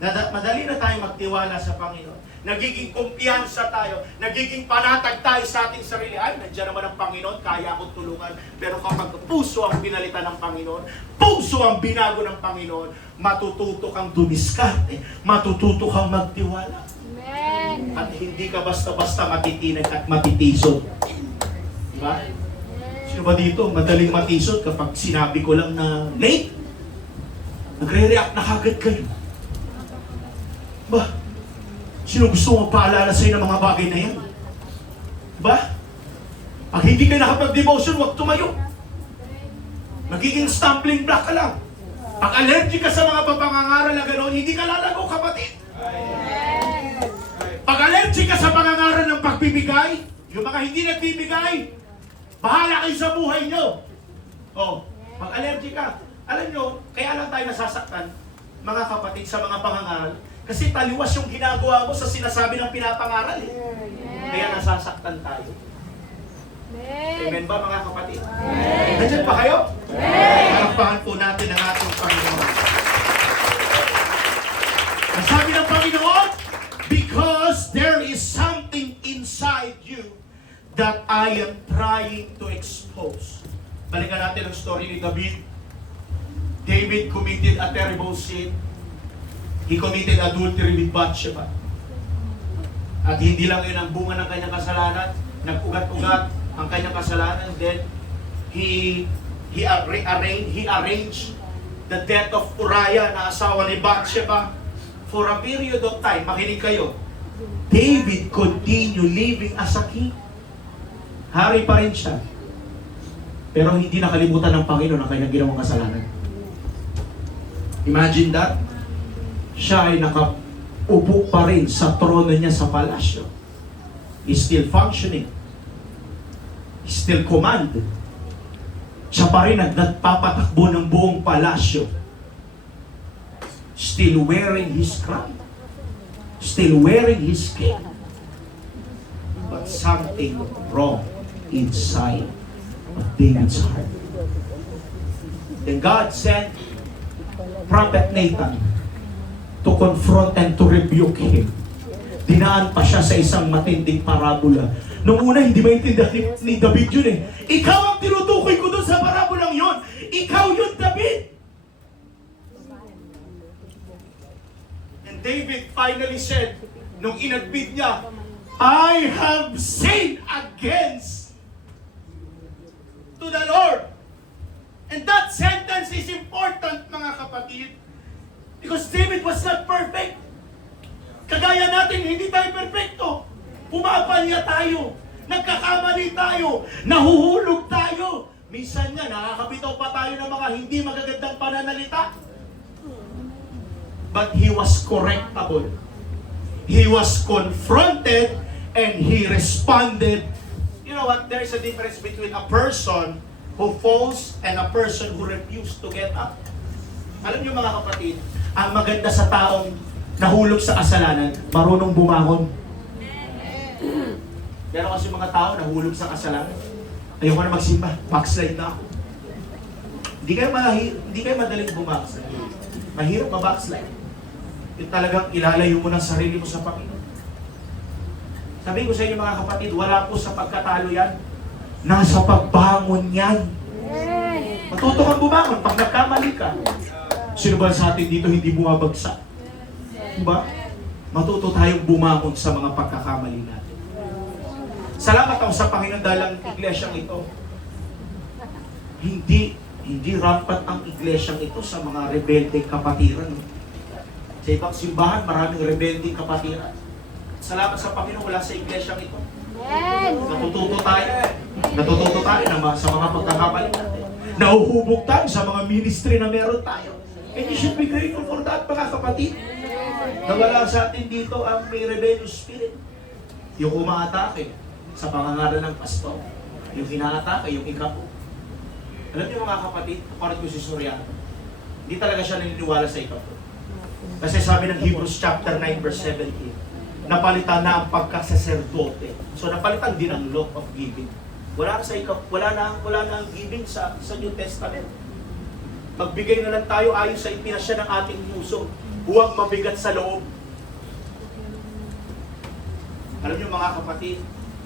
madali na tayo magtiwala sa Panginoon. Nagiging kumpiyansa tayo, nagiging panatag tayo sa ating sarili. Ay, nandiyan naman ang Panginoon, kaya akong tulungan. Pero kapag puso ang pinalitan ng Panginoon, puso ang binago ng Panginoon, matututo kang dumiskarte, matututo kang magtiwala. Amen. At hindi ka basta-basta matitinag at matitisod. Diba? Sino ba dito? Madaling matisod kapag sinabi ko lang na late. Nagre-react na kagad kayo. Ba? Sino gusto mo paalala sa'yo ng mga bagay na yan? Ba? Pag hindi ka nakapag-devotion, huwag tumayo. Magiging stumbling block ka lang. Pag allergic ka sa mga papangangaral na gano'n, hindi ka lalago, kapatid. Pag allergic ka sa pangangaral ng pagbibigay, yung mga hindi nagbibigay, bahala kayo sa buhay nyo. Oh, pag allergic ka, alam nyo, kaya lang tayo nasasaktan, mga kapatid, sa mga pangangaral. Kasi taliwas yung ginagawa mo sa sinasabi ng pinapangaral eh. Kaya nasasaktan tayo. Amen ba, mga kapatid? Nandiyan pa kayo? Palakpakan po natin ang ating Panginoon. Ang sabi ng Panginoon, because there is something inside you that I am trying to expose. Balikan natin ang story ni David. David committed a terrible sin. He committed adultery with Bathsheba. At hindi lang yun ang bunga ng kanyang kasalanan. Nag-ugat-ugat ang kanyang kasalanan. Then, he arranged the death of Uriah na asawa ni Bathsheba. For a period of time, makinig kayo, David continued living as a king. Hari pa rin siya. Pero hindi nakalimutan ng Panginoon ang kanyang ginawang kasalanan. Imagine that. Siya ay nakaupo pa rin sa trono niya sa palasyo. He's still functioning. He's still command. Siya pa rin nagpapatakbo ng buong palasyo. Still wearing his crown. Still wearing his cape. But something wrong inside of David's heart. Then God sent Prophet Nathan to confront and to rebuke him. Dinaan pa siya sa isang matinding parabola. Noong una, hindi maintindihan ni David yun eh. Ikaw ang tinutukoy ko doon sa parabolang yun. Ikaw yun, David. And David finally said, nung inadmit niya, I have sinned against to the Lord. And that sentence is important, mga kapatid. Because David was not perfect. Kagaya natin, hindi tayo perfecto. Pumapalya tayo. Nagkakamali tayo. Nahuhulog tayo. Minsan nga, nakakabitaw pa tayo ng mga hindi magagandang pananalita. But he was correctable. He was confronted and he responded. You know what? There is a difference between a person who falls and a person who refused to get up. Alam niyo mga kapatid, ang maganda sa taong nahulog sa kasalanan, marunong bumangon. Pero kasi mga tao nahulog sa kasalanan, ayoko na magsimba, backslide na ako. Hindi kayo madaling bumackslide. Mahirap ma-backslide. Yung talagang ilalayo mo ng sarili mo sa Panginoon. Sabi ko sa inyo mga kapatid, wala po sa pagkatalo yan. Nasa pagbangon yan. Matuto kang bumangon pag nagkamali ka. Sino ba sa atin dito hindi bumabagsak? Diba? Matuto tayong bumangon sa mga pagkakamali natin. Salamat ako sa Panginoon dahil ang iglesyang ito. Hindi rampant ang iglesyang ito sa mga rebeldeng kapatiran. Sa ibang simbahan, maraming rebeldeng kapatiran. Salamat sa Panginoon wala sa iglesyang ito. Natututo tayo. Natututo tayo sa mga pagkakamali natin. Nauhubog tayo sa mga ministry na meron tayo. And you should be grateful for that, mga kapatid. Nawala sa atin dito ang may rebellious spirit. Yung umaatake sa pangangaral ng pastor. Yung inaatake, yung ikapo. Alam niyo mga kapatid, according ko si Soriano, hindi talaga siya naniniwala sa ikapo. Kasi sabi ng Hebrews chapter 9 verse 17, napalitan na ang pagkasaserdote. So napalitan din ang law of giving. Wala na ang giving sa New Testament. Magbigay na lang tayo ayon sa ipinasya ng ating puso. Huwag mabigat sa loob. Alam niyo mga kapatid,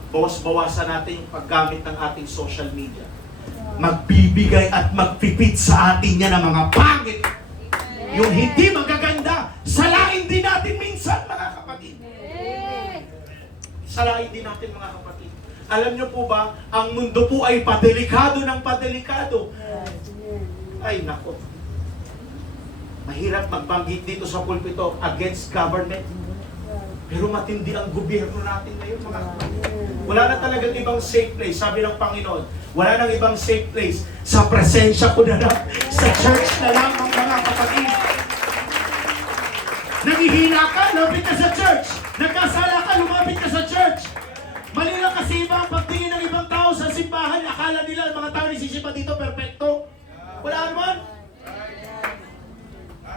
bawas-bawasan natin yung paggamit ng ating social media. Magbibigay at magpipit sa atin yan ng mga pangit. Yung hindi magaganda, salain din natin minsan mga kapatid. Salain din natin mga kapatid. Alam niyo po ba, ang mundo po ay padelikado ng padelikado. Ay nako. Mahirap magbanggit dito sa pulpito against government. Pero matindi ang gobyerno natin ngayon mga kapatid. Wala na talagang ibang safe place. Sabi ng Panginoon, wala nang ibang safe place. Sa presensya ko na lang, sa church na lang ang mga kapatid. Nangihina ka, lumapit ka sa church. Nagkasala ka, lumapit ka sa church. Mali lang kasi iba ang pagtingin ng ibang tao sa simbahan. Akala nila mga tao nagsisimba dito perfecto. Wala naman.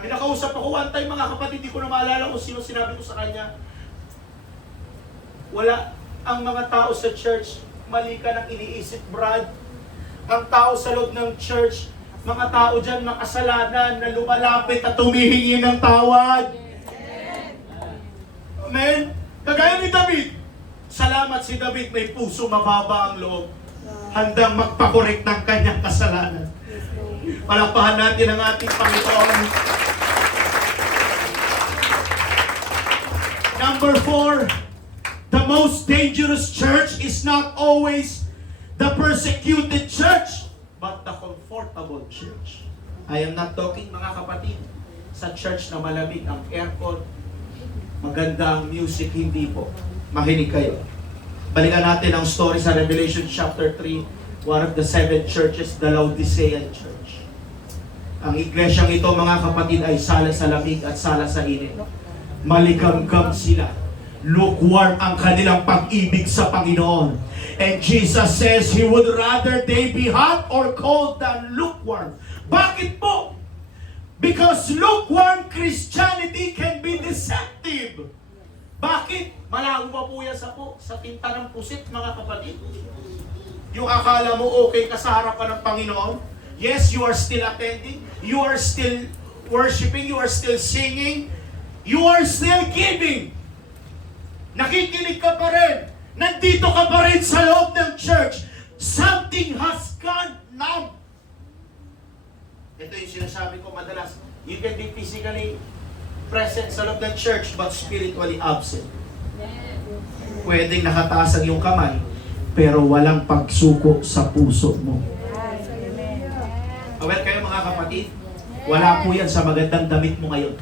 Pinakausap ako one time mga kapatid, di ko na maalala kung sino sinabi ko sa kanya. Wala ang mga tao sa church, mali ka ng iniisip, Brad. Ang tao sa loob ng church, mga tao dyan makasalanan na lumalapit at humihingi ng tawad. Amen? Kagaya ni David. Salamat si David, may puso mababa ang loob. Handang magpakorek ng kanyang kasalanan. Palakpahan natin ang ating Panginoon. Number 4, the most dangerous church is not always the persecuted church, but the comfortable church. I am not talking, mga kapatid, sa church na malamig ang aircon, maganda ang music, hindi po. Makinig kayo. Balikan natin ang story sa Revelation chapter 3, one of the 7 churches, the Laodicean church. Ang iglesyang ito, mga kapatid, ay sala sa lamig at sala sa init. Maligamgam sila. Lukewarm ang kanilang pag-ibig sa Panginoon. And Jesus says He would rather they be hot or cold than lukewarm. Bakit po? Because lukewarm Christianity can be deceptive. Bakit? Malago pa po yan sa tinta ng pusit, mga kapatid. Yung akala mo okay ka sa harapan ng Panginoon. Yes, you are still attending. You are still worshiping. You are still singing. You are still giving. Nakikinig ka pa rin. Nandito ka pa rin sa loob ng church. Something has gone numb. Ito yung sinasabi ko madalas. You can be physically present sa loob ng church but spiritually absent. Pwedeng nakataas ang iyong kamay pero walang pagsuko sa puso mo. Aware kayo mga kapatid? Wala po yan sa magandang damit mo ngayon.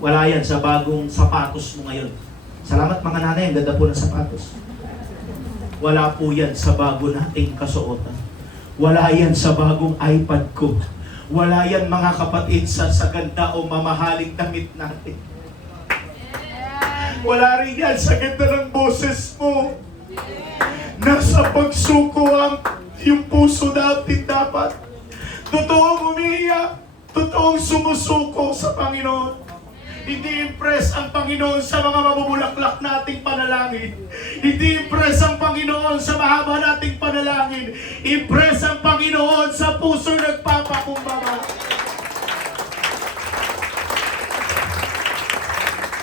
Wala yan sa bagong sapatos mo ngayon. Salamat mga nanay, ang ganda po ng sapatos. Wala po yan sa bago nating kasuotan. Wala yan sa bagong iPad ko. Wala yan mga kapatid sa ganda o mamahaling damit natin. Wala rin yan sa ganda ng boses mo. Nasa pagsuko ang yung puso natin dapat. Totoong umiiyak. Totoong sumusuko sa Panginoon. Hindi impress ang Panginoon sa mga mabubulaklak nating panalangin. Hindi impress ang Panginoon sa mahaba nating panalangin. Impress ang Panginoon sa puso nagpapakumbaba.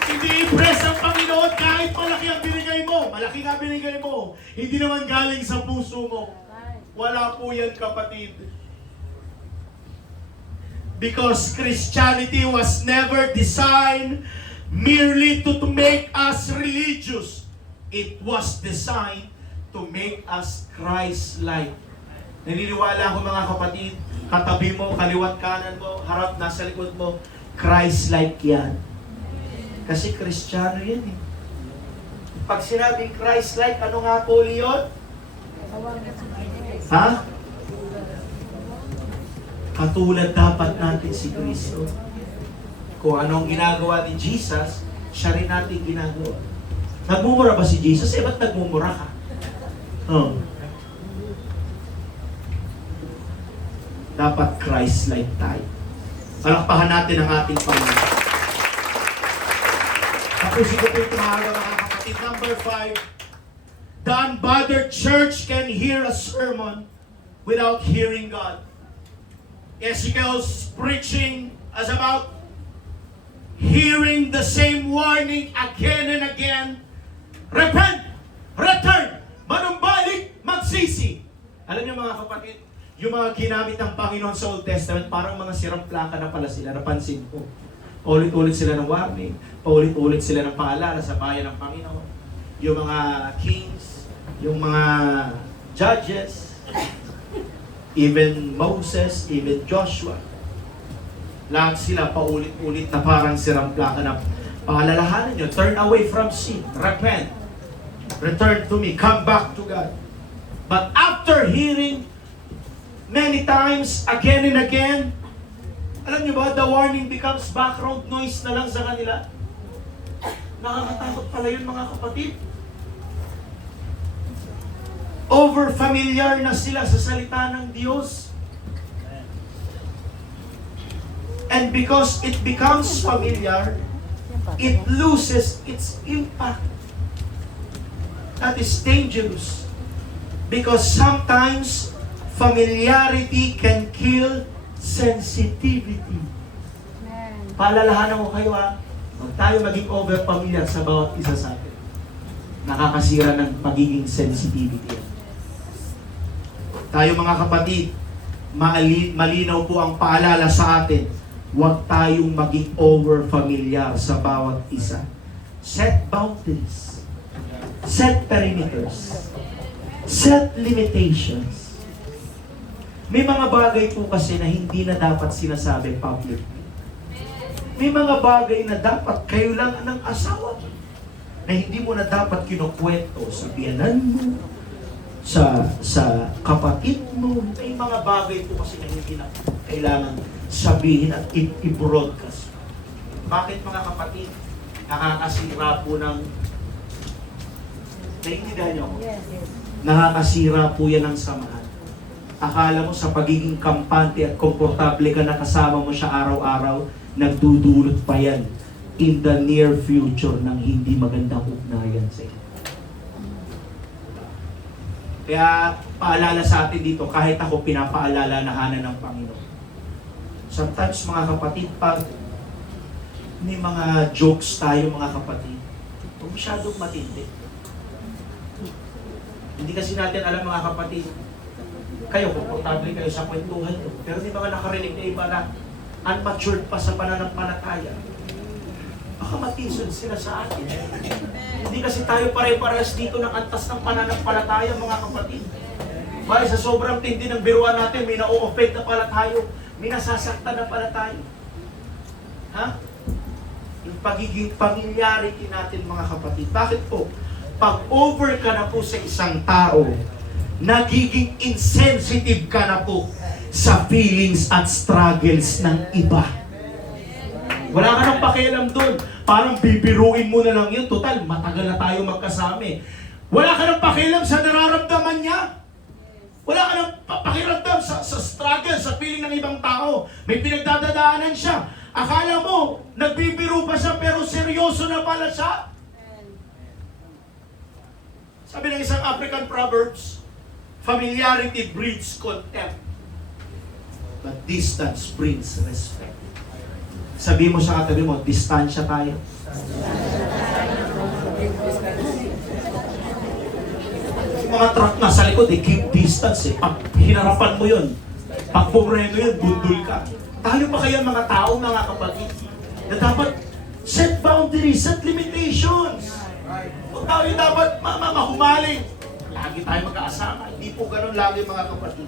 Hindi impress ang Panginoon kahit malaki ang binigay mo. Malaki nga binigay mo. Hindi naman galing sa puso mo. Wala po yan, kapatid. Because Christianity was never designed merely to make us religious. It was designed to make us Christ-like. Naniniwala ako mga kapatid, katabi mo, kaliwat kanan mo, harap nasa likod mo, Christ-like yan. Kasi Kristiyano yan eh. Pag sinabing Christ-like, ano nga po yun? Ha? Katulad dapat natin si Kristo. Kung anong ginagawa ni Jesus, siya rin natin ginagawa. Nagmumura ba si Jesus? Eh, ba't nagmumura ka? Oh. Dapat Christ-like tayo. Palakpakan natin ang ating Panginoon. Tapusin ko po ito mga kapatid. Number 5. The unbothered church can hear a sermon without hearing God. Ezekiel's preaching is about hearing the same warning again and again. Repent! Return! Manumbalik! Magsisi! Alam niyo mga kapatid, yung mga ginamit ng Panginoon sa Old Testament, parang mga sirang plaka na pala sila. Napansin ko. Paulit-ulit sila ng warning. Paulit-ulit sila ng paalala sa bayan ng Panginoon. Yung mga kings, yung mga judges, even Moses, even Joshua. Lahat sila paulit-ulit na parang sirang plaka na paalalahanan nyo. Turn away from sin. Repent. Return to me. Come back to God. But after hearing many times, again and again, alam nyo ba, the warning becomes background noise na lang sa kanila. Nakakatakot pala yun mga kapatid. Over-familiar na sila sa salita ng Diyos. And because it becomes familiar, it loses its impact. That is dangerous. Because sometimes, familiarity can kill sensitivity. Paalalahanan ko kayo huwag tayo maging over-familiar sa bawat isa sa atin. Nakakasira ng pagiging sensitivity. Tayo mga kapatid, malinaw po ang paalala sa atin. Huwag tayong maging over-familiar sa bawat isa. Set boundaries. Set perimeters. Set limitations. May mga bagay po kasi na hindi na dapat sinasabi public. May mga bagay na dapat kayo lang ng asawa na hindi mo na dapat kinukwento sa biyanan mo, sa kapatid mo. May mga bagay po kasi na hindi na kailangan sabihin at i-broadcast. Bakit mga kapatid? Nakakasira po ng... Naiintindihan niyo ako? Yes, yes. Nakakasira po yan ng samahan. Akala mo sa pagiging kampante at komportable ka na kasama mo siya araw-araw, nagdudulot pa yan in the near future ng hindi magandang ugnayan sa iyo. Kaya paalala sa atin dito, kahit ako pinapaalala na hanan ng Panginoon. Sometimes mga kapatid, pag may mga jokes tayo mga kapatid, huwag masyadong matindi. Hindi kasi natin alam mga kapatid, kayo, komportable kayo sa kwentuhan nyo. Pero di ba nakarinig na iba na unmatured pa sa pananampalataya? Baka matisod sila sa atin. Hindi kasi tayo pare-parehas dito ng antas ng pananampalataya, mga kapatid. Bali sa sobrang tindi ng biruan natin, may na-o-offend na pala tayo, may nasasaktan na pala tayo. Ha? Yung pagiging familiarity natin, mga kapatid. Bakit po? Pag over ka na po sa isang tao, nagiging insensitive ka na po sa feelings at struggles ng iba. Wala ka nang pakialam doon. Parang bibiruin mo na lang yun. Total, matagal na tayo magkasama eh. Wala ka nang pakialam sa nararamdaman niya. Wala ka nang pakiramdam sa struggle, sa feeling ng ibang tao. May pinagdadaanan siya. Akala mo, nagbibiro pa siya pero seryoso na pala siya. Sabi ng isang African Proverbs, familiarity breeds contempt, but distance brings respect. Sabi mo sa katabi mo, distansya tayo. Yung mga truck na sa likod, keep distance eh. Pag hinarapan mo yun, pag pumreno yun, bundol ka. Tayo pa kaya mga tao, mga kapatid, na dapat set boundaries, set limitations. Huwag tayo dapat mahumaling. Lagi tayo magkaasama. Hindi po ganun lagi mga kapatid.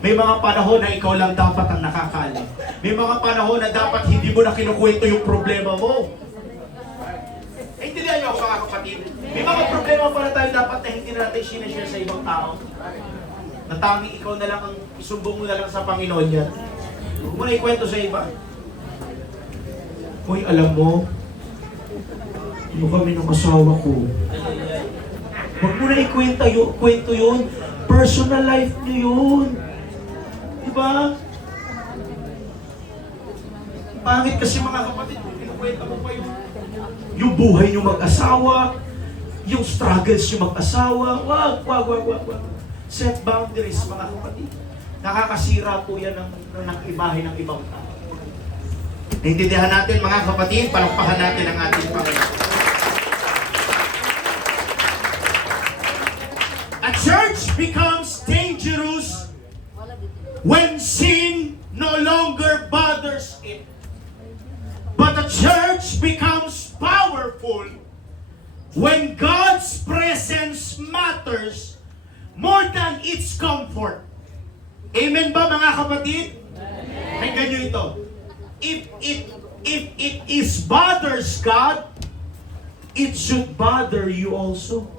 May mga panahon na ikaw lang dapat ang nakakaalam. May mga panahon na dapat hindi mo na kinukwento yung problema mo. Intindihan niyo ako mga kapatid. May mga problema pala tayo dapat na hindi na natin sinashare sa ibang tao. Na tanging ikaw na lang ang isumbong mo na lang sa Panginoon yan. Huwag mo na ikwento sa iba. Hoy, alam mo, ano kami ng asawa ko? Huwag mo na ikwento yun. Personal life niyo yun. Diba? Pangit kasi mga kapatid, kung kinukwento mo pa yung buhay niyo mag-asawa, yung struggles niyo mag-asawa. Wag. Set boundaries mga kapatid. Nakakasira po yan ng imahe ng ibang tao. Naintindihan natin mga kapatid, palakpakan natin ang ating Panginoon. A church becomes dangerous when sin no longer bothers it. But a church becomes powerful when God's presence matters more than its comfort. Amen ba mga kapatid? Ay ganyan ito. If it is bothers God, it should bother you also.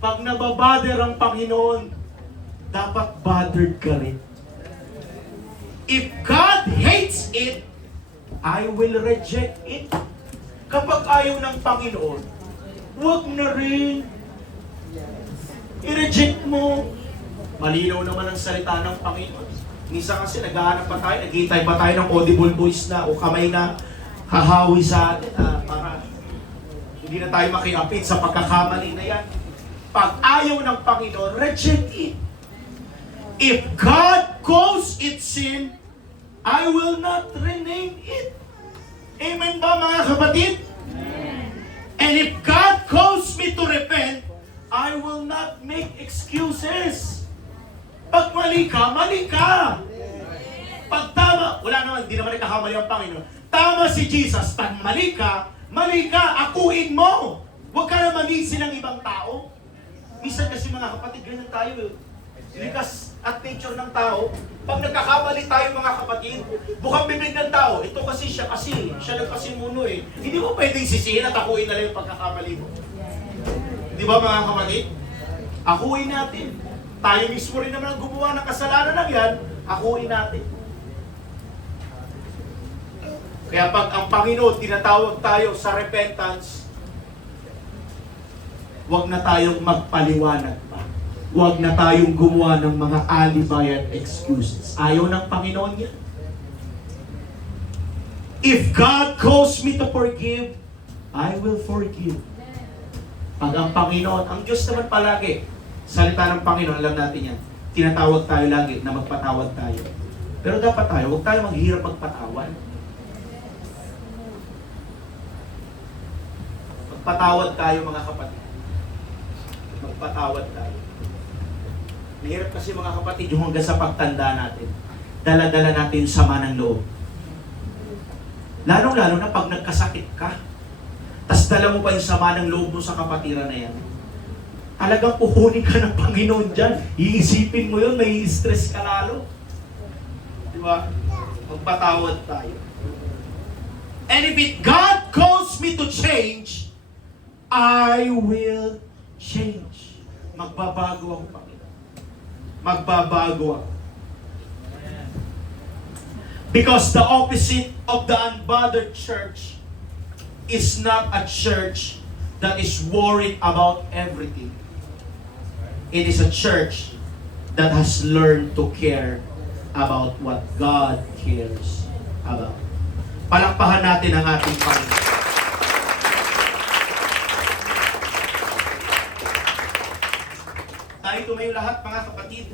Pag nababother ang Panginoon, dapat bothered ka rin. If God hates it, I will reject it. Kapag ayaw ng Panginoon, huwag na rin. I-reject mo. Malinaw naman ang salita ng Panginoon. Minsan kasi naghahanap pa tayo, naghihintay pa tayo ng audible voice na o kamay na hahawi sa atin para hindi na tayo makiapit sa pagkakamali na yan. Pag ayaw ng Panginoon, reject it. If God calls it sin, I will not rename it. Amen ba mga kapatid? Amen. And if God calls me to repent, I will not make excuses. Pag mali ka, mali ka. Pag tama, wala naman, hindi naman nagkakamali ang Panginoon. Tama si Jesus, pag mali ka, akuin mo. Huwag ka na manisin ng ibang tao. Minsan kasi mga kapatid, ganyan tayo. Likas at nature ng tao. Pag nagkakamali tayo mga kapatid, bukang bibig ng tao, ito kasi siya nagpasimuno eh. Hindi mo pwedeng sisihin at akuin na lang yung pagkakamali mo. Di ba mga kapatid? Akuin natin. Tayo mismo rin naman ang gumawa ng kasalanan ng yan, akuin natin. Kaya pag ang Panginoon tinatawag tayo sa repentance, huwag na tayong magpaliwanag pa. Huwag na tayong gumawa ng mga alibay at excuses. Ayaw ng Panginoon yan. If God calls me to forgive, I will forgive. Pag ang Panginoon, ang Diyos naman palagi, salita ng Panginoon, alam natin yan, tinatawag tayo lagi na magpatawad tayo. Pero dapat tayo, huwag tayo maghihirap magpatawad. Magpatawad tayo mga kapatid. Magpatawad tayo. Mahirap kasi mga kapatid, yung hanggang sa pagtanda natin, dala-dala natin yung sama ng loob. Lalong-lalo na pag nagkasakit ka, tas dala mo pa yung sama ng loob mo sa kapatiran na yan. Talagang puhunin ka ng Panginoon dyan. Iisipin mo yun, may stress ka lalo. Diba? Magpatawad tayo. And if it God calls me to change, I will change. Magbabago ako, Panginoon. Magbabago ako. Because the opposite of the unbothered church is not a church that is worried about everything. It is a church that has learned to care about what God cares about. Palakpakan natin ang ating Panginoon. Tayo tumayo lahat mga kapatid.